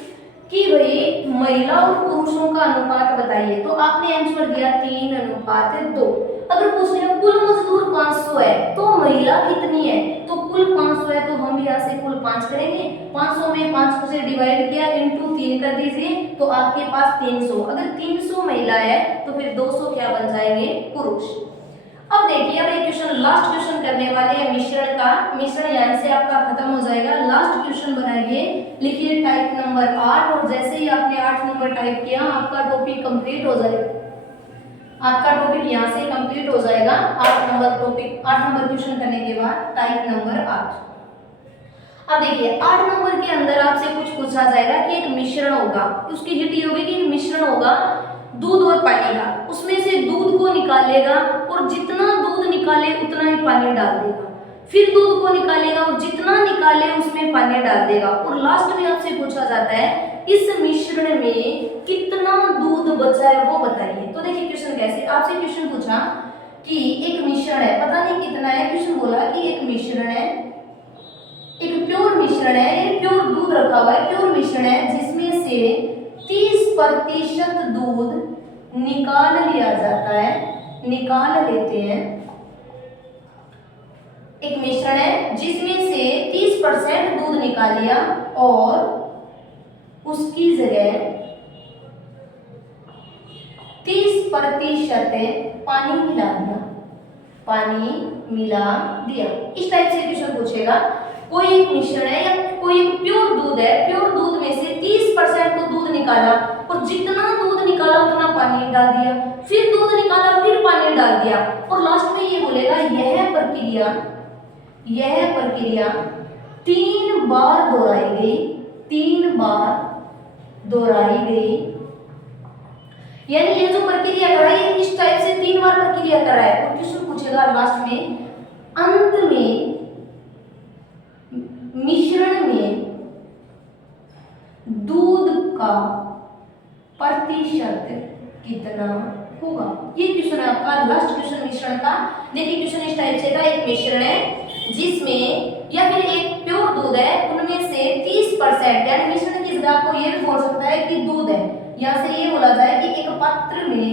कि भाई महिला और पुरुषों का अनुपात बताइए, तो आपने आंसर दिया 3:2। अगर पूछ रहे कुल मजदूर 500 है तो महिला कितनी है, तो कुल 500 है, तो हम यहाँ से कुल 5 करेंगे, 500 में 5 से डिवाइड किया इंटू 3 कर दीजिए, तो आपके पास 300। अगर 300 महिला है तो फिर 200 क्या बन जाएंगे पुरुष। अब देखिए, अब एक क्वेश्चन लास्ट क्वेश्चन करने वाले हैं मिश्रण का। मिश्रण यहाँ से आपका खत्म हो जाएगा। लास्ट क्वेश्चन बनाइए, लिखिए टाइप नंबर 8, और जैसे ही आपने 8 नंबर टाइप किया आपका टॉपिक कंप्लीट हो जाएगा। आपका टॉपिक यहाँ से कंप्लीट हो जाएगा। 8 नंबर टॉपिक, 8 नंबर क्वेश्चन करने के बाद टाइप नंबर 8। अब देखिए 8 नंबर के अंदर आपसे कुछ पूछा जाएगा कि एक मिश्रण होगा, उसकी हिट ये होगी कि मिश्रण होगा दूध और पानी का, उसमें से दूध को निकालेगा और जितना दूध निकाले उतना ही पानी डाल देगा, फिर दूध को निकालेगा और जितना निकाले उसमें पानी डाल देगा, और लास्ट में आपसे पूछा जाता है इस मिश्रण में कितना दूध बचा है वो बताइए। तो देखिए क्वेश्चन कैसे, आपसे क्वेश्चन पूछा कि एक मिश्रण है, पता नहीं कितना है, क्वेश्चन बोला कि एक मिश्रण है, एक प्योर मिश्रण है, प्योर दूध रखा हुआ है, प्योर मिश्रण है जिसमें से 30% दूध निकाल लिया जाता है, निकाल लेते हैं। एक मिश्रण है जिसमें से 30% दूध निकाल लिया और उसकी जगह 30% पानी मिला दिया, पानी मिला दिया। इस टाइप से क्वेश्चन पूछेगा। कोई एक मिश्रण है या कोई एक प्योर दूध है, प्योर दूध में से 30% तो दूध निकाला और जितना दूध निकाला उतना पानी डाल दिया, फिर दूध निकाला फिर पानी डाल दिया, और लास्ट में ये बोलेगा यह प्रक्रिया 3 बार दोहराई गई, 3 बार दोहराई गई। यानी ये जो प्रक्रिया कर रहा है इस टाइप से 3 बार प्रक्रिया कर रहा है, और क्वेश्चन पूछेगा लास्ट में अंत में मिश्रण में दूध का प्रतिशत कितना होगा। ये क्वेश्चन है आपका लास्ट क्वेश्चन मिश्रण का। देखिए क्वेश्चन इस टाइप से था, एक मिश्रण है जिसमें या फिर एक प्योर दूध है, उनमें से 30% यानी मिश्रण की जगह आपको ये भी बोल सकता है कि दूध है, यहाँ से ये बोला जाए कि एक पात्र में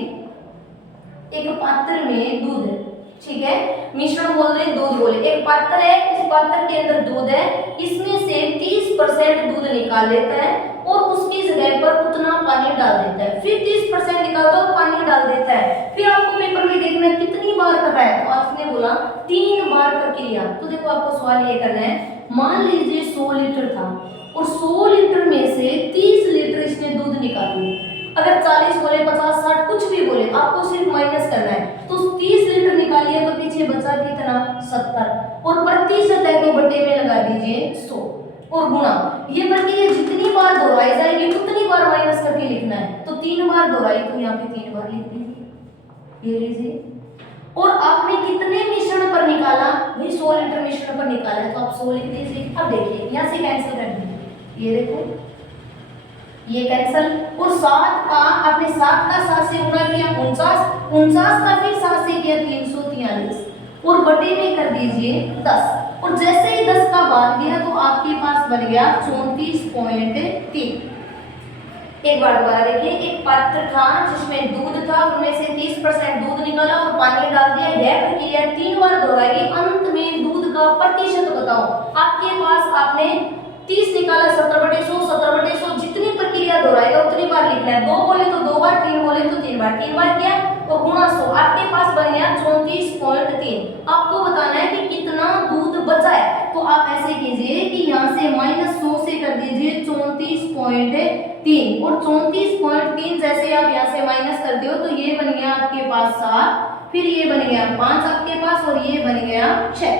दूध है, ठीक है, मिश्रण बोल रहे दूध बोले, एक पात्र है, इस पात्र के अंदर दूध है, इसमें से 30% दूध निकाल लेता है और उसकी जगह पर उतना पानी डाल देता है, फिर 30% निकालता है और पानी डाल देता है, फिर आपको पेपर में देखना है कितनी बार कर रहा है, तो आपने बोला 3 बार प्रक्रिया। तो देखो आपको सवाल ये करना है, मान लीजिए 100 लीटर था और 100 लीटर में से 30 लीटर इसने दूध निकाल लिया, अगर 40 बोले 50 60 कुछ भी बोले आपको सिर्फ माइनस करना है, तो 30 लीटर निकालिए तो पीछे बचा कितना 70, और प्रतिशत है तो बटे में लगा दीजिए 100 और गुणा। ये प्रक्रिया जितनी बार दोहराई जाएगी उतनी बार माइनस करके लिखना है, तो 3 बार दोहराई तो यहाँ पे 3 बार लिख दीजिए, ये लीजिए। और आपने कितने मिश्रण पर निकाला, भाई 100 लीटर मिश्रण पर निकाला है तो आप 100 लिख दीजिए। अब देखिए यहाँ से कैंसिल कर दीजिए, ये देखो ये कैंसल, और 7 का आपने 7 का 7 से गुणा किया 49 का फिर 7 से किया 343, और बटे में कर दीजिए 10, और जैसे ही 10 का बाद गया तो आपके पास बन गया 34.3। एक बार दोबारा देखिए, एक पात्र था जिसमें दूध था, उनमें से 30% दूध निकाला और पानी डाल दिया, यह प्रक्रिया 3 बार दोहराई, अंत में दूध का प्रतिशत बताओ। आपके पास आपने 30 निकाला 70/100, 70/100, जितनी प्रक्रिया दोहराएगा उतनी बार लिखना है, 2 बोले तो 2 बार, 3 बोले तो 3 बार, 3 बार किया और गुणा 100, आपके पास बन गया 34.3। आपको बताना है कि कितना दूध बचा है, तो आप ऐसे कीजिए कि यहाँ से -100 से कर दीजिए 34.3, और 34.3 जैसे आप यहाँ से माइनस करते हो तो ये बन गया आपके पास 7, फिर ये बन गया 5 आपके पास, और ये बन गया 6।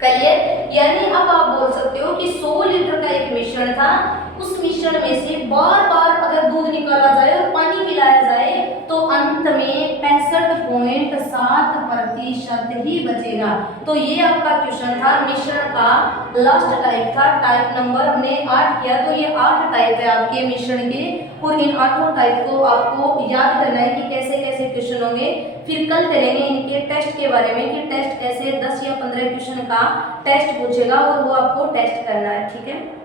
क्लियर? यानी अब आप बोल सकते हो कि 100 लीटर का एक मिश्रण था, उस मिश्रण में से बार बार अगर दूध निकाला जाए और पानी मिलाया जाए तो अंत में 65.7% ही बचेगा। तो ये आपका क्वेश्चन था, मिश्रण का लास्ट टाइप था, टाइप नंबर हमने 8 किया। तो ये 8 टाइप है आपके मिश्रण के, और इन 8 टाइप को आपको याद करना है कि कैसे कैसे क्वेश्चन होंगे। फिर कल करेंगे इनके टेस्ट के बारे में कि टेस्ट कैसे 10 या 15 क्वेश्चन का टेस्ट पूछेगा और वो आपको टेस्ट करना है, ठीक है।